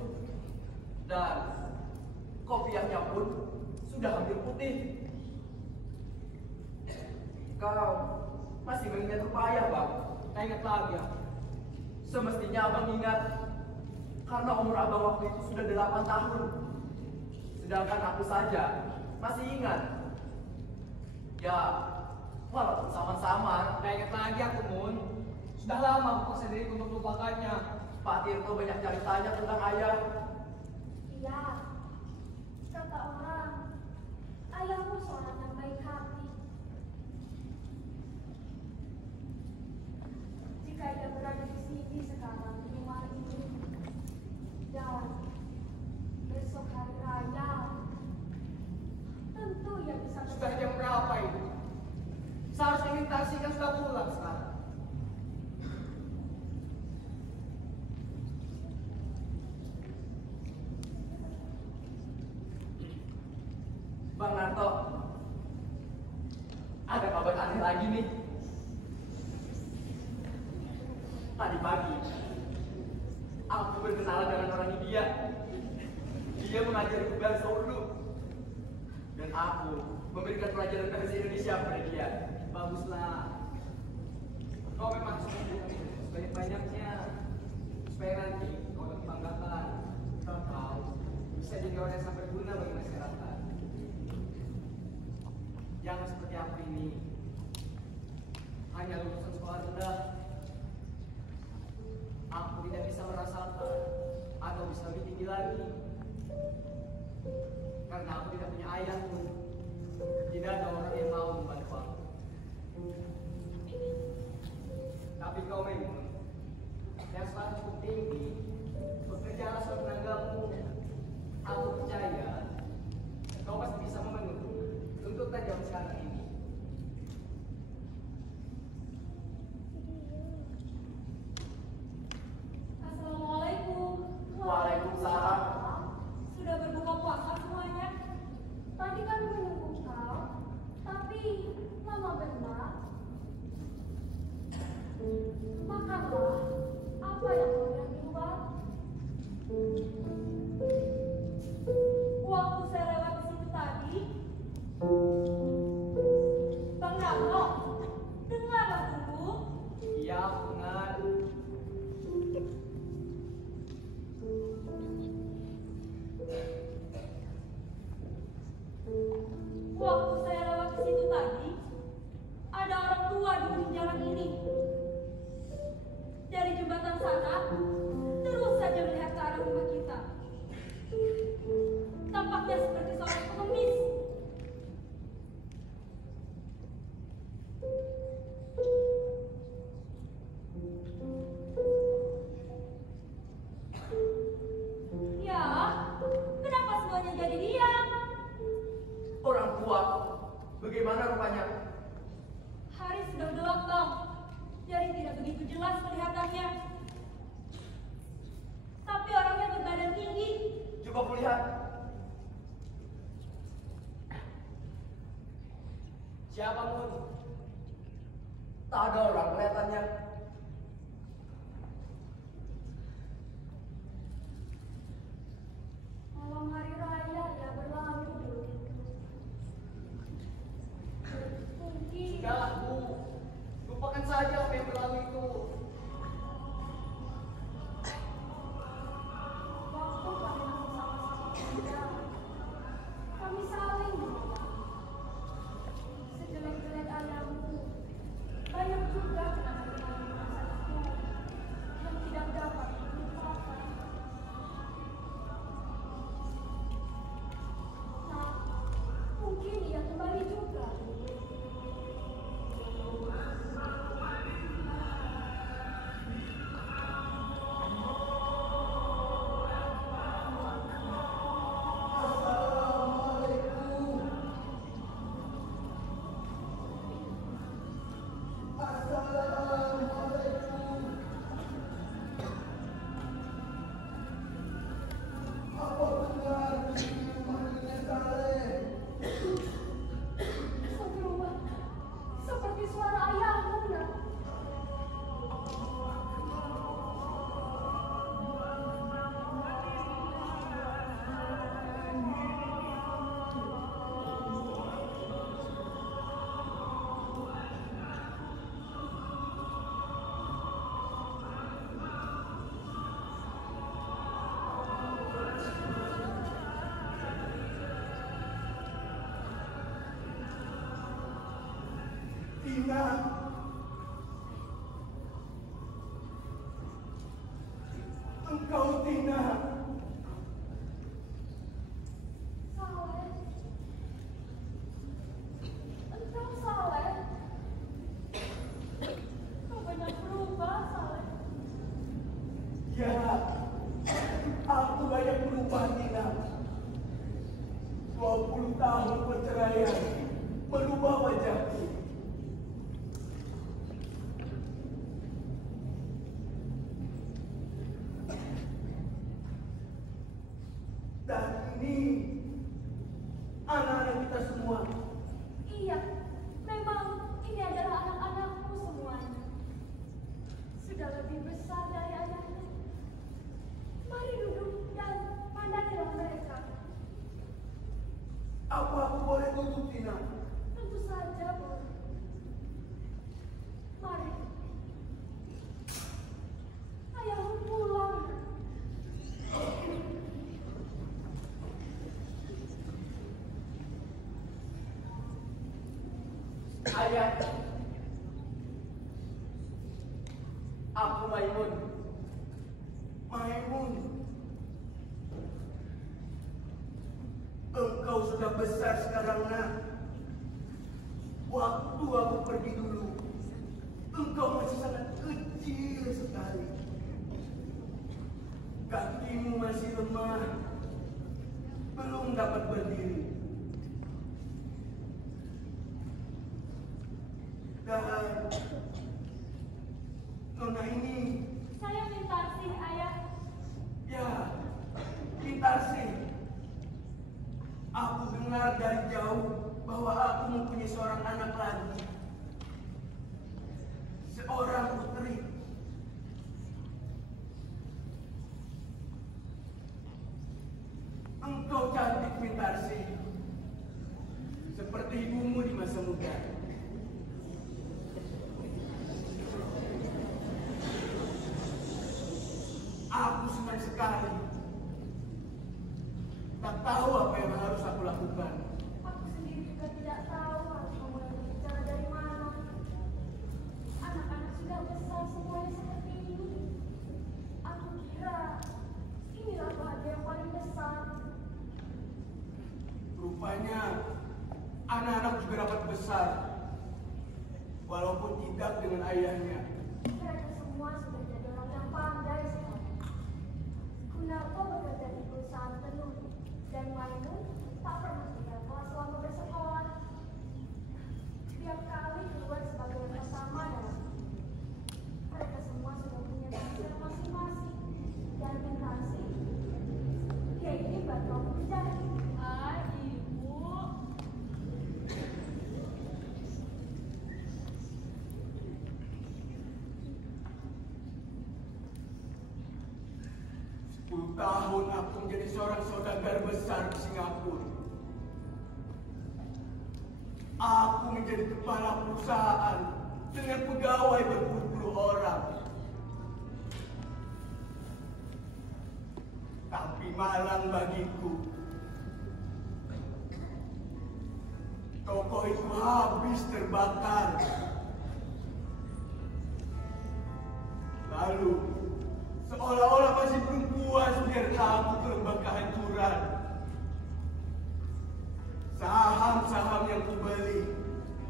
Dan kopiahnya pun sudah hampir putih. Kau masih mengingat upaya, Bang? Tak ingat lagi ya? Semestinya Abang ingat. Karena umur Abang waktu itu sudah 8 tahun. Sedangkan aku saja masih ingat. Ya, walaupun samar-samar. Tak ingat lagi aku, Mun. Sudah lama aku paksa diri untuk melupakannya. Pak Tirto banyak cari tanya tentang ayah. Iya, kata orang, ayahmu seorang yang baik hati. Jika ia berada di sini sekarang di rumah ini, dan besok hari raya, tentu ia bisa Sudah jam berapa itu? Seharusnya ini taksi kan sudah pulang sekarang. Bang Narto, ada kabar aneh lagi nih. Tadi pagi, aku berkenalan dengan orang India. Dia mengajari bahasa Urdu. Dan aku memberikan pelajaran bahasa Indonesia kepada dia. Baguslah. Kau memang sebanyak-banyaknya supaya nanti kau dapat banggakan. Kau bisa jadi orang yang sangat berguna bagi masyarakat. Jangan seperti aku ini, hanya lulusan sekolah rendah. Aku tidak bisa merasakan atau bisa lebih tinggi lagi. Karena aku tidak punya ayah pun. Tidak ada orang yang mau membantu aku. Tapi kau Maimun, yang sekarang cukup tinggi, bekerjalah sebagai penanggamu. Aku percaya kau pasti bisa memenuhi tuntutan jam sekarang ini. Assalamualaikum. Waalaikumsalam. Sudah berbuka puasa semuanya? Tadi kan menunggu kau, tapi lama benar. Makanlah apa yang kau lihat di luar. Waktu saya lewat di situ tadi, Bang Narto, dengarlah dulu. Iya, dengar. Waktu saya lewat di situ tadi, ada orang tua di ujung jalan ini. Dari jembatan sana, terus saja melihat ke arah rumah kita. Tampaknya seperti seorang pengemis. Ya, kenapa semuanya jadi diam? Orang tua, bagaimana rupanya? Hari sudah gelap, Bang. Jadi tidak begitu jelas kelihatannya. Tapi orangnya berbadan tinggi. Coba kulihat. Siapa Mun? Tak ada orang kelihatannya. Malam hari raya ya berlalu dulu. Mungkin Sudahlah Bu, lupakan saja apa yang berlalu itu. waktu kami masih sama-sama muda, kami saling menolong. Sejelek-jelek ayahmu, banyak juga kenangan-kenangan Tina. Engkau Tina. Saleh. Engkau Saleh. Kau banyak berubah, Saleh. Ya, aku banyak berubah Tina. 20 tahun perceraian merubah wajahku. Dan ini anak-anak kita semua. Iya, memang ini adalah anak-anakku semuanya. Sudah lebih besar dari ayahnya. Mari duduk dan pandangilah mereka. Apa aku boleh duduk, Tina? Tentu saja, boleh. Mari. Ayahmu pulang. Ayah, aku Maimun. Maimun, engkau sudah besar sekarang, nak. Waktu aku pergi dulu, engkau masih sangat kecil sekali. Kakimu masih lemah, belum dapat berdiri. Dan Nona ini, Saya minta sih, Ayah. ya, pintar sih. Aku dengar dari jauh bahwa aku mempunyai seorang anak lagi. Seorang putri. Engkau cantik, pintar sih. Seperti ibumu di masa muda. Aku senang sekali. Tak tahu apa yang harus aku lakukan. Aku sendiri juga tidak tahu harus memulai berbicara dari mana. Anak-anak sudah besar semuanya seperti ini. Aku kira inilah bahagia yang paling besar. Rupanya anak-anak juga dapat besar, walaupun tidak dengan ayahnya. Mereka semua sudah jadi orang yang pandai sekarang. Gunarto bekerja di perusahaan tenun dan Maimun tak pernah tinggal kelas selama bersekolah. Tiap kali keluar sebagai yang pertama dalam mereka semua sudah punya karir masing-masing dan interaksi. Dia ini bantu aku menjahit. Ibu. Tahun aku menjadi seorang saudagar besar di Singapura. Aku menjadi kepala perusahaan dengan pegawai berpuluh-puluh orang. Tapi malang bagiku. Toko itu habis terbakar. Lalu seolah-olah masih belum puas biar aku terlebak kehancuran. Saham-saham yang kubeli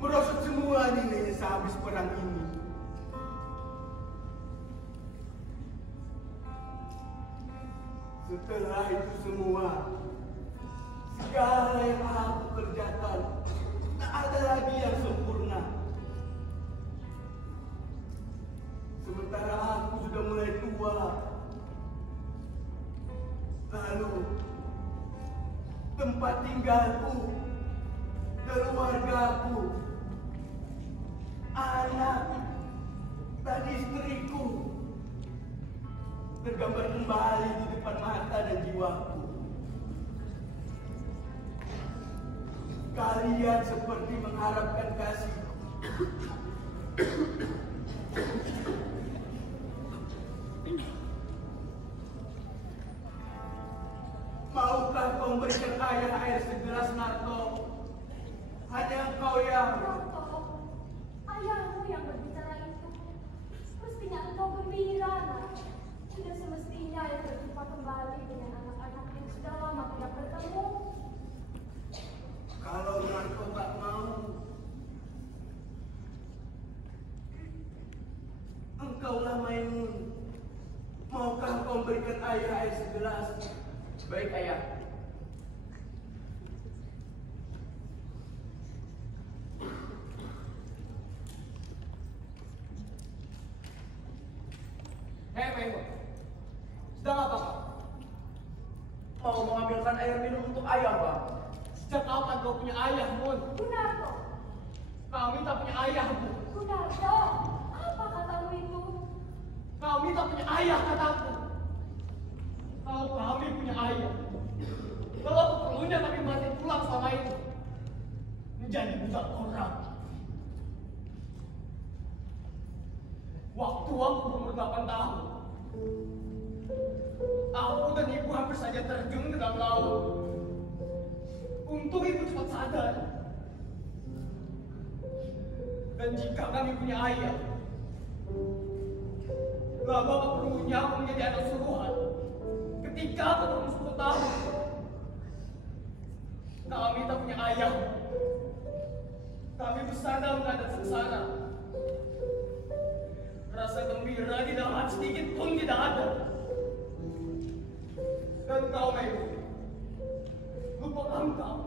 merosot semua nilainya sehabis perang ini. Setelah itu semua, segala yang aku kerjakan tak ada lagi yang sempurna. Sementara aku sudah mulai tua. Lalu tempat tinggalku, keluargaku, anak dan istriku tergambar kembali di depan mata dan jiwaku. Kalian seperti mengharapkan kasih. Maukah kau memberikan ayah air segelas, Narto? Hanya engkau yang... Narto, ayah engkau gembira, nak. Sudah semestinya yang berjumpa kembali dengan anak-anak yang sudah lama tidak bertemu. Kalau Narto tak mau, engkaulah Maimun. Maukah kau berikan ayah air segelas? Baik, ayah. Hei Maimun, sedang apa kau? Mau mengambilkan air minum untuk ayah, Bang. Sejak kapan kau punya ayah, Mun? Gunarto, Kami tak punya ayah, Bu. Gunarto, apa katamu itu? Kami tak punya ayah, kataku. Kalau kami punya ayah, kalau aku perlunya kami mati pulang selama ini menjadi budak orang. Waktu aku berumur 8 tahun, aku dan ibu hampir saja terjun ke dalam laut. Untung ibu cepat sadar. Dan jika kami punya ayah, lalu apa perlunya aku menjadi anak suruhan ketika aku berumur 10 tahun? Kami tak punya ayah. Kami besar dalam keadaan sengsara. Rasa gembira di dalam hati sedikit pun tidak ada. Dan kau, Maimun, lupakan kau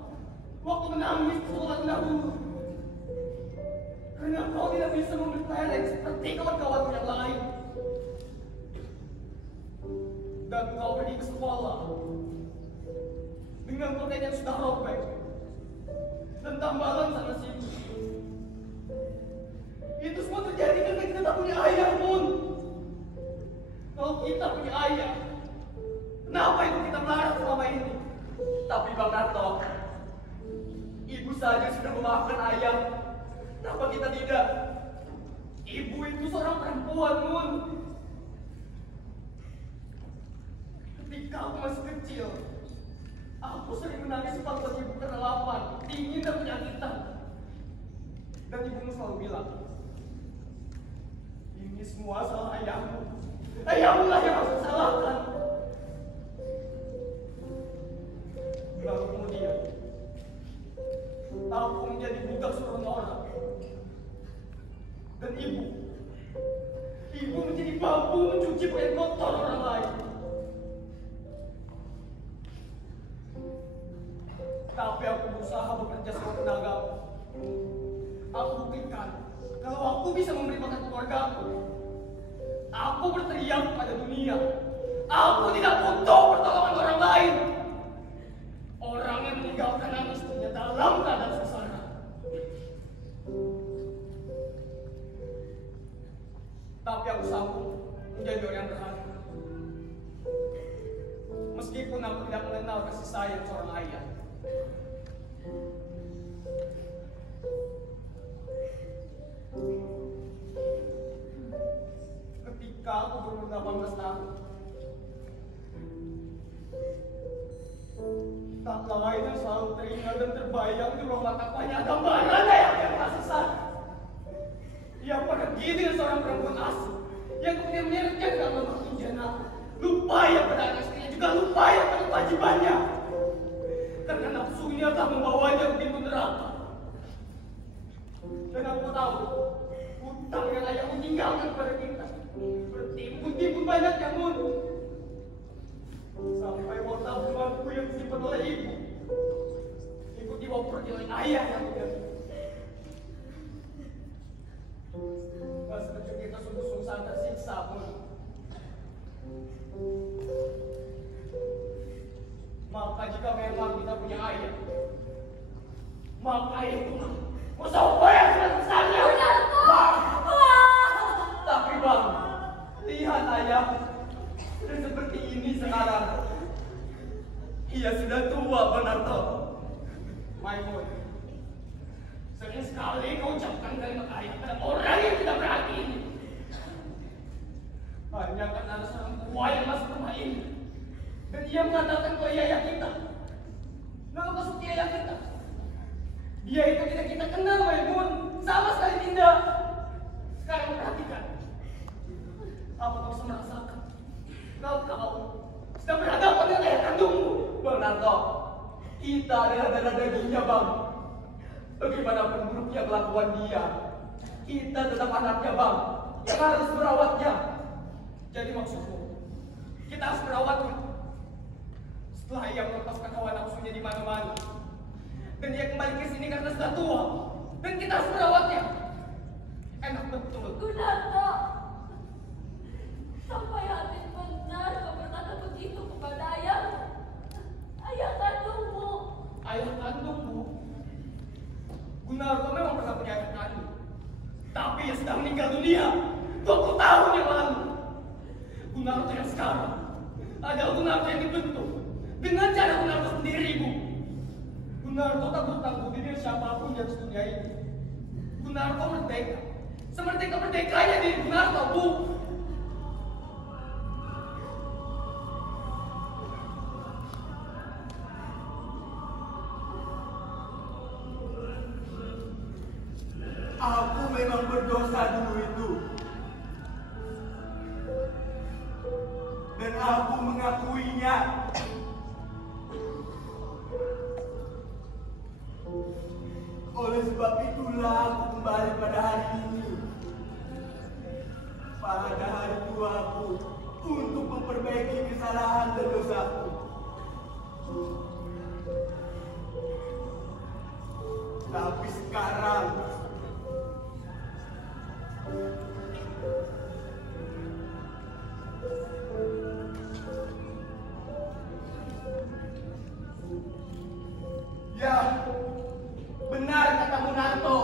waktu menangis di sekolah dahulu. Karena kau tidak bisa memberi seperti kawan-kawanmu yang lain. Dan kau pergi ke sekolah dengan pakaian yang sudah robek dan tambalan sana sini. Itu semua terjadi karena kita tak punya ayah, Mun. Kalau kita punya ayah, kenapa itu kita melarang selama ini? Tapi Bang Narto, ibu saja sudah memaafkan ayah. Kenapa kita tidak? Ibu itu seorang perempuan, Mun. Ketika aku masih kecil, aku sering menangis sepatu ibu karena lapar, dingin dan penyakitan. Dan ibumu selalu bilang, ini semua salah ayahmu. Ayahmu lah yang harus disalahkan. Lalu kemudian, aku menjadi budak seorang orang. Dan ibu menjadi babu mencuci pakaian kotor orang lain. Tapi aku berusaha bekerja sebagai tenaga. Aku buktikan kalau aku bisa memberi makan keluargaku. Aku berteriak pada dunia. Aku tidak butuh pertolongan orang lain. Orang yang meninggalkan anak istrinya dalam keadaan sengsara. Tapi aku sanggup menjadi orang yang berharga. Meskipun aku tidak mengenal kasih sayang seorang ayah. Ketika aku berumur 18 tahun, tak lain yang selalu teringat dan terbayang di ruang mata banyak gambaran ayah yang kasih sayang. Ia pergi dengan seorang perempuan asing yang kemudian menyeretnya ke dalam lubang penjara. Lupa ya pada anak istrinya, juga lupa ya pada kewajibannya. Karena nafsunya telah membawanya ke pintu neraka. Dan aku tahu, hutang yang ayahmu tinggalkan kepada kita bertimbun-timbun banyaknya, Mun. Sampai watak tabunganku yang disimpan oleh ibu ikut dibawa pergi oleh ayah yang tidak. Masa kecil kita sungguh-sungguh sangat tersiksa, Mun. Maka jika memang kita punya ayah, maka itulah musuh yang sebesarnya. Tapi Bang, lihat ayah sudah seperti ini sekarang. Ia sudah tua, benar toh. Maimun, sering sekali kau ucapkan kalimat ayah pada orang yang tidak berhati ini. Hanya karena ada seorang tua yang masuk rumah ini. Dan dia mengatakan bahwa ia ayah kita. Lalu maksud dia ayah kita? Dia itu tidak kita kenal, Maimun. Sama sekali tidak. Sekarang perhatikan. Aku bisa merasakan kalau kau sedang berhadapan dengan ayah kandungmu. Bang Narto, kita adalah darah dagingnya, Bang. Bagaimanapun buruknya kelakuan dia, kita tetap anaknya, Bang, yang harus merawatnya. Jadi maksudmu, kita harus merawatnya. Setelah ia melepaskan hawa nafsunya di mana-mana, dan dia kembali ke sini karena sudah tua, dan kita harus merawatnya. Enak betul. Gunarto, sampai hati benar kau berkata begitu kepada ayah kandungmu. Ayah kandungmu? Gunarto memang pernah punya ayah kandung, tapi ia sudah meninggal dunia 20 tahun yang lalu. Gunarto yang sekarang adalah Gunarto yang dibentuk dengan cara Gunarto sendiri, Bu. Gunarto tak bertanggung diri siapapun di atas dunia ini. Gunarto merdeka, semerdeka-merdekanya diri Gunarto, Bu. Aku memang berdosa dulu itu. Dan aku mengakuinya. Oleh sebab itulah aku kembali pada hari ini. Pada hari tuaku untuk memperbaiki kesalahan dan dosaku. Tapi sekarang ya, benar kata Gunarto.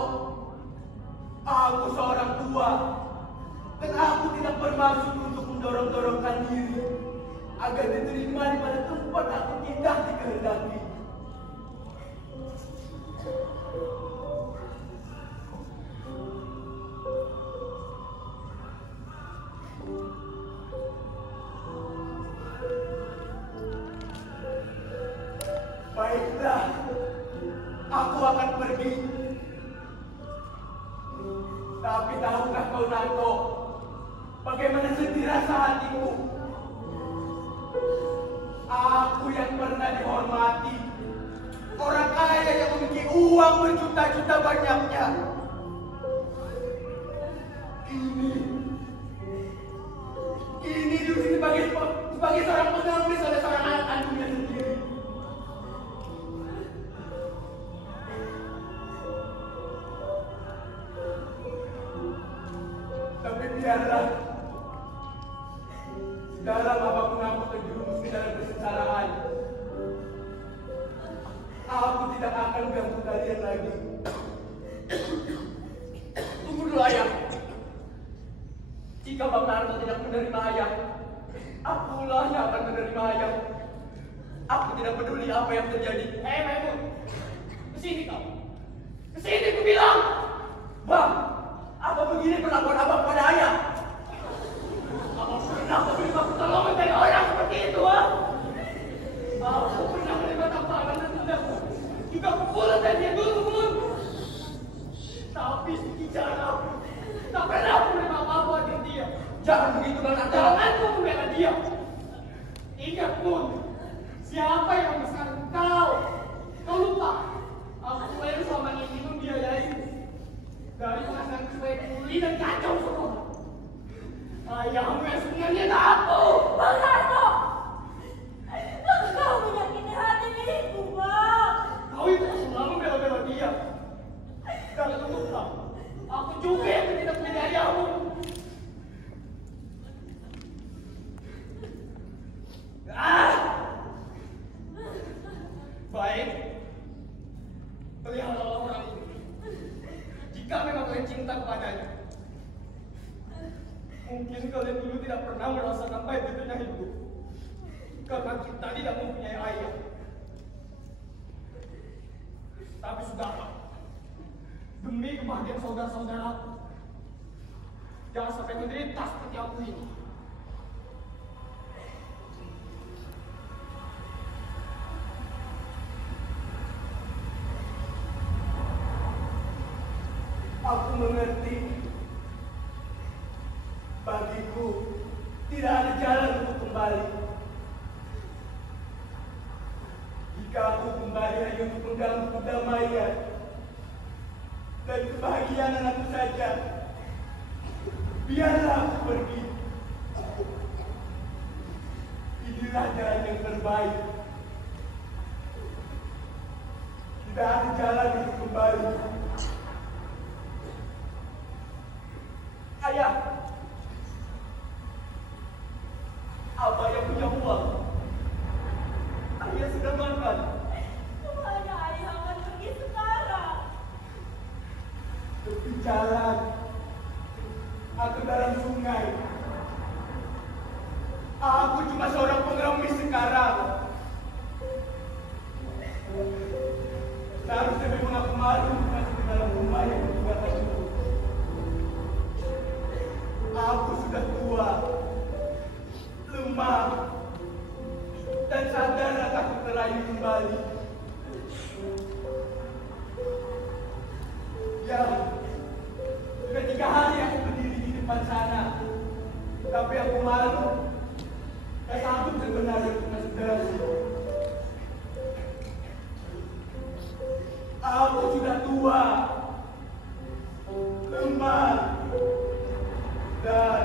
Aku seorang tua, dan aku tidak bermaksud untuk mendorong-dorongkan diri agar diterima di pada tempat aku tidak dikehendaki. Baiklah, aku akan pergi. Tapi tahukah kau, Narto, bagaimana sedih rasa hatiku? Aku yang pernah dihormati, orang kaya yang memiliki uang berjuta-juta banyaknya. Kini diusir sebagai seorang pengemis oleh seorang anak kandungnya sendiri. Tapi biarlah, dalam apapun aku terjerumus ke dalam kesalahan, aku tidak akan ganggu kalian lagi. Tunggu dulu, Ayah. Jika Bang Narto tidak menerima Ayah, akulah yang akan menerima Ayah. Aku tidak peduli apa yang terjadi. Maimun, kesini kau. Kesini ku bilang. Bang, apa begini perlakuan abang pada ayah? Apa pernah kau menerima pertolongan dari orang seperti itu, ha? Aku pernah menerima tamparan dan tindaku. Juga pukulan dari dia dulu, pun. Tapi bicara, tak pernah aku menerima apa-apa dari dia. Jangan begitu, Bang Narto. Jangan kau membela dia. Ingat, pun, siapa yang membesarkan kau? Kau lupa, aku yang selama ini membiayai dari penghasilan supaya kuli dan kacau semua. Ayahmu yang sebenarnya tak aku. Bang Narto, kau menyakiti hati ibu, Bang. Kau itu selalu bela-bela dia. Dan untuk kau, aku juga yang tidak menjadi ayahmu. Baik, peliharalah orang ini. Jika memang kalian cinta kepadanya, mungkin kalian dulu tidak pernah merasakan pahit betulnya hidup, karena kita tidak mempunyai ayah. Tapi sudahlah, demi kebahagiaan saudara-saudaraku, jangan sampai menderita seperti aku ini. Aku mengerti. Bagiku, kedamaian dan kebahagiaan anakku saja. Biarlah aku pergi. Inilah jalan yang terbaik. Tidak ada jalan untuk kembali. Ayah, Abah yang punya uang. Ayah sudah makan. Kemana ayah akan pergi sekarang? Tepi jalan atau dalam sungai. Aku cuma seorang pengemis sekarang. Seharusnya memang aku malu masuk ke dalam rumah yang berbuatan itu. Aku sudah tua, lemah, dan sadar takut terayu kembali. Ya, sudah 3 hari aku berdiri di depan sana, tapi aku malu. Tak sanggup sebenarnya untuk masuk dalam situ. Aku sudah tua, lemah, dan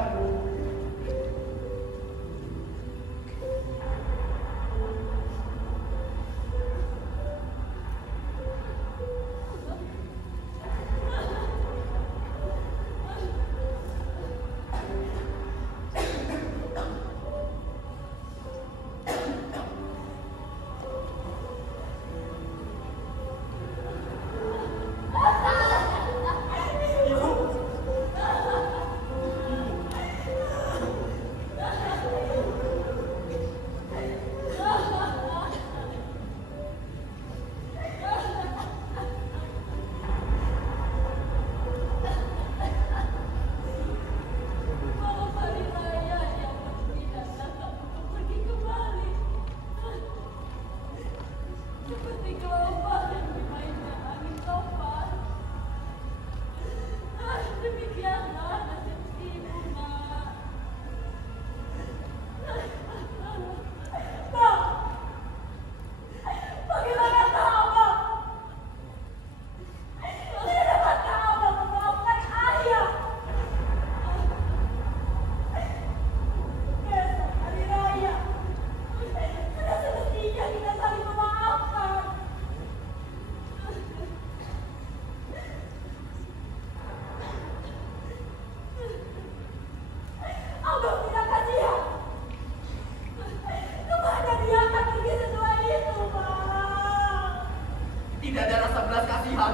tidak ada rasa belas kasihan.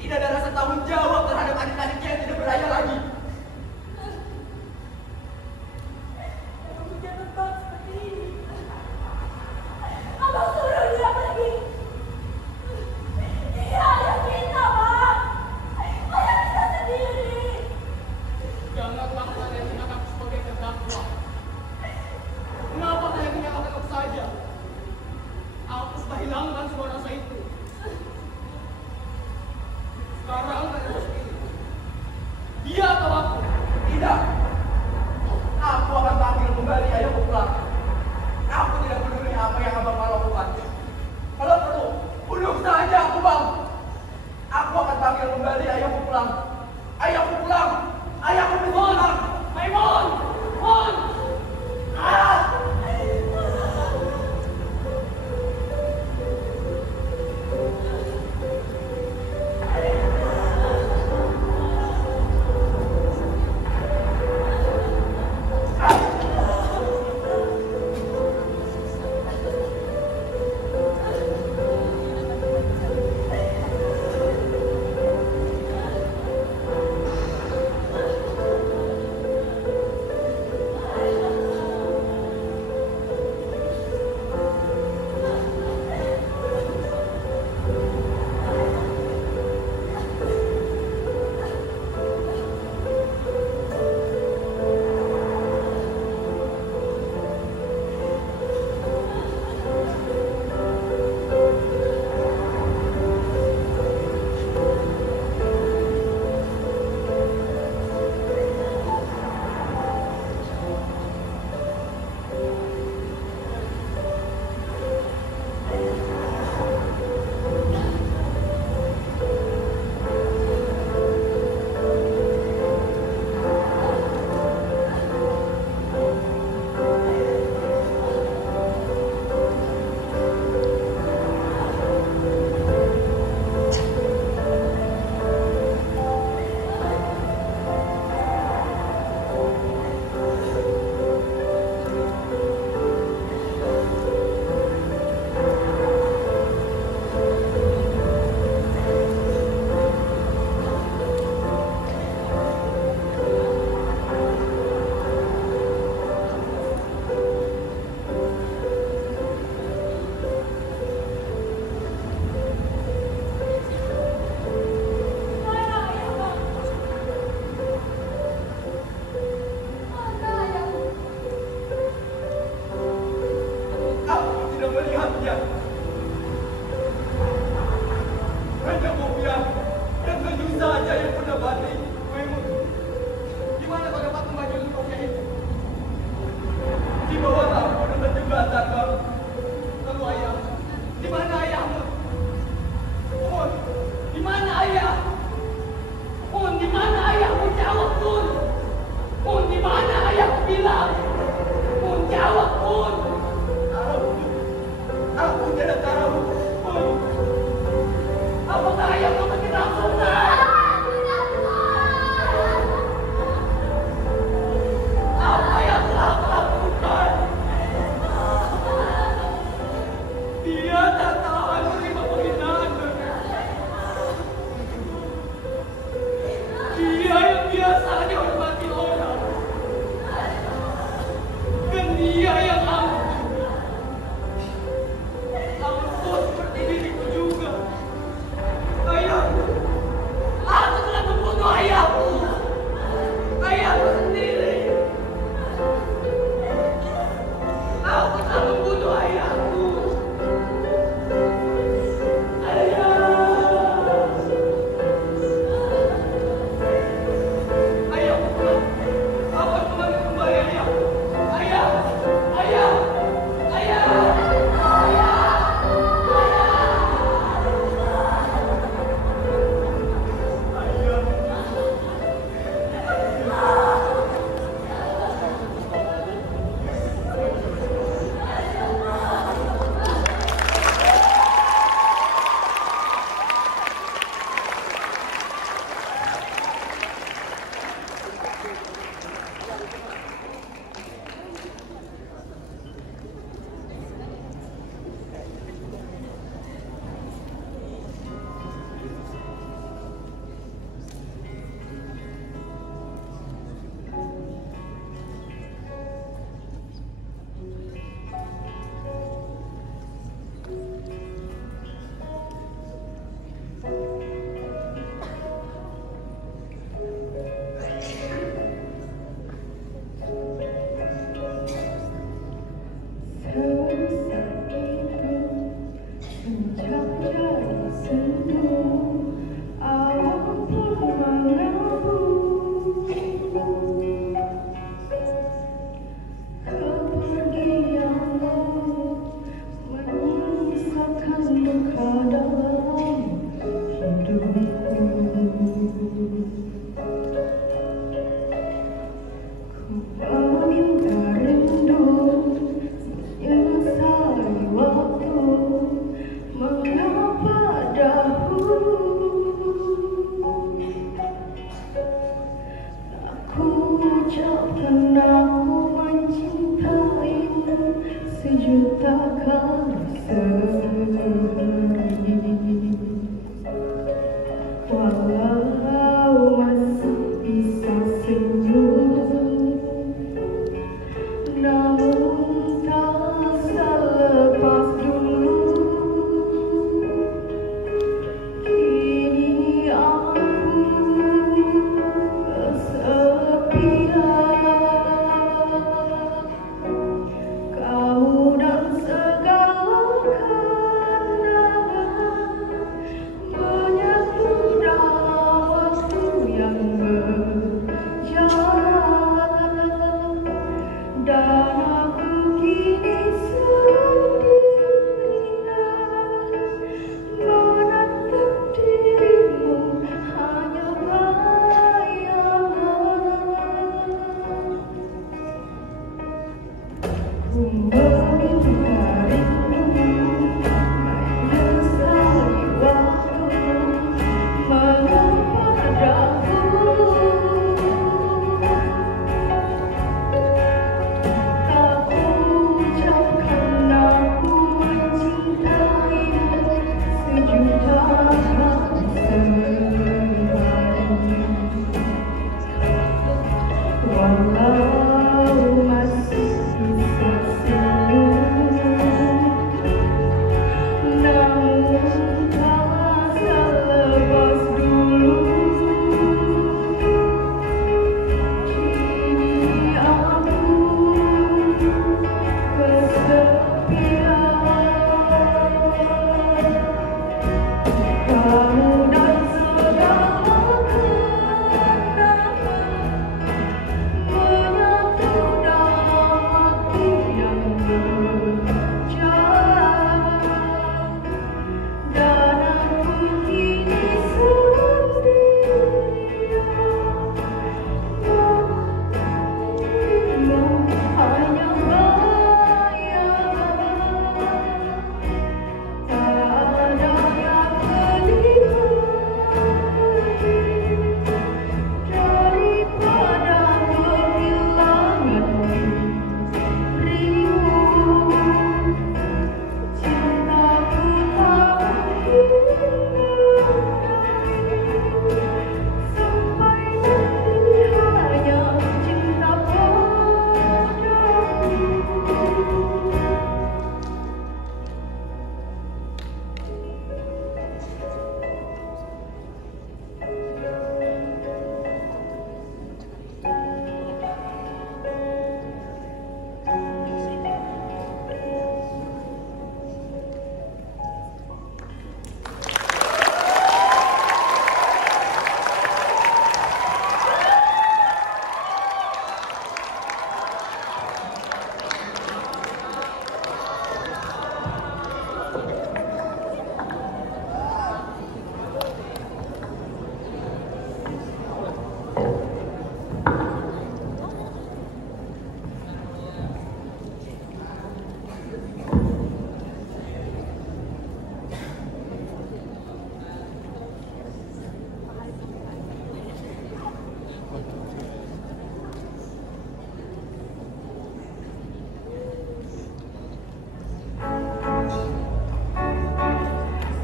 Tidak ada rasa tanggung jawab terhadap adik-adiknya yang tidak berdaya lagi. Kamu jangan bang seperti ini. Abang suruh dia pergi. Dia ayah kita, Bang. Ayah kita sendiri. Janganlah kalian ingat aku sebagai terdakwa. Kenapa kalian menyalahkan aku saja? Aku sudah hilangkan semua rasa itu. Sekarang kalian harus pilih. Dia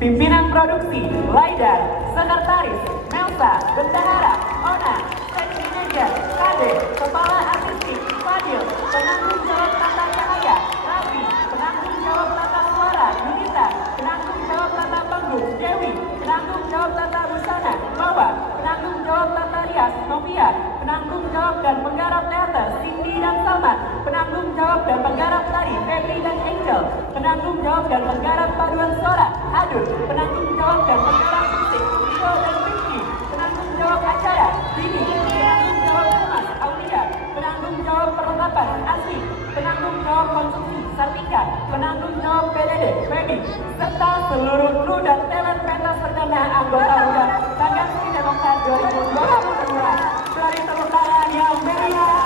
Pimpinan Produksi, Laidar. Sekretaris, Melsa, Bendahara, Ona. Stage Manager, Kade. Kepala Artistik, Fadil. Penanggung jawab tata cahaya, Raffi. Penanggung jawab tata suara, Yunita. Penanggung jawab tata panggung, Dewi. Penanggung jawab tata busana, Bawa. Penanggung jawab tata rias, Novia. Penanggung jawab dan penggarap teater, Cindy dan Salman. Penanggung jawab dan penggarap tari, Febri dan Angel. Penanggung jawab dan penggarap paduan suara, Adul. Penanggung jawab dan penggarap musik, Rio dan Rizky. Penanggung jawab acara, Dini. Penanggung jawab humas, Aulia. Penanggung jawab perlengkapan, Asli. Penanggung jawab konsumsi, Sartika. Penanggung jawab PDD, Feby. Serta seluruh kru dan talent pentas perdana anggota muda Sanggar Seni Demokrat 2022. Beri tepuk tangan yang meriah.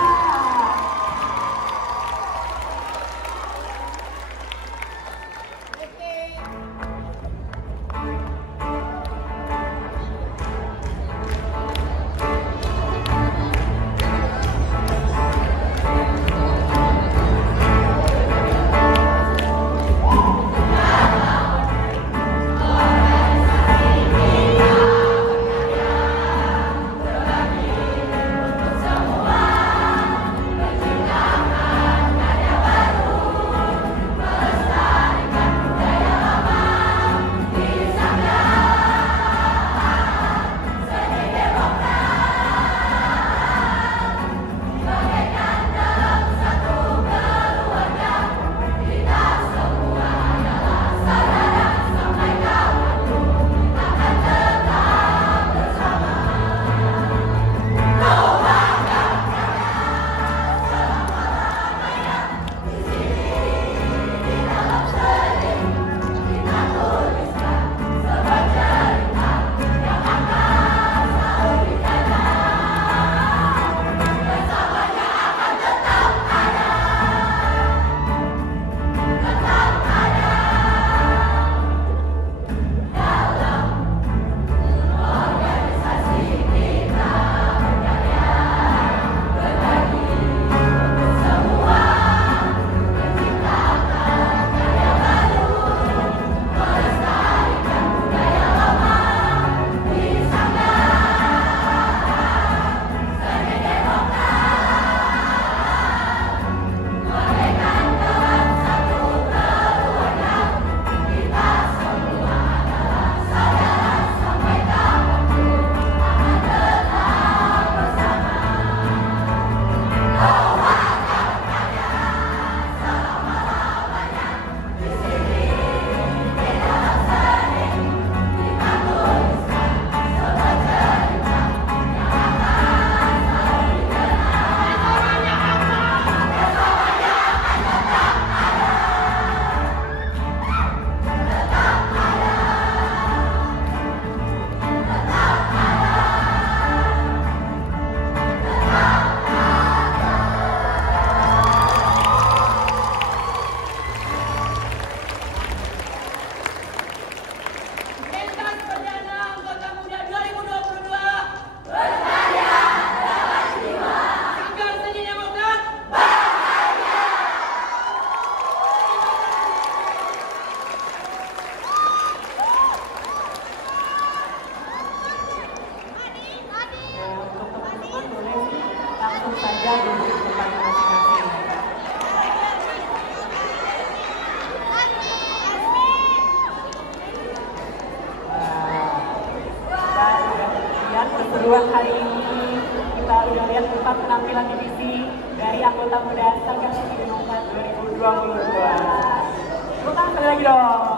Keseruan hari ini kita udah lihat 4 penampilan divisi dari anggota muda Sanggar Seni Demokrat 2022. Tepuk tangan sekali lagi dong.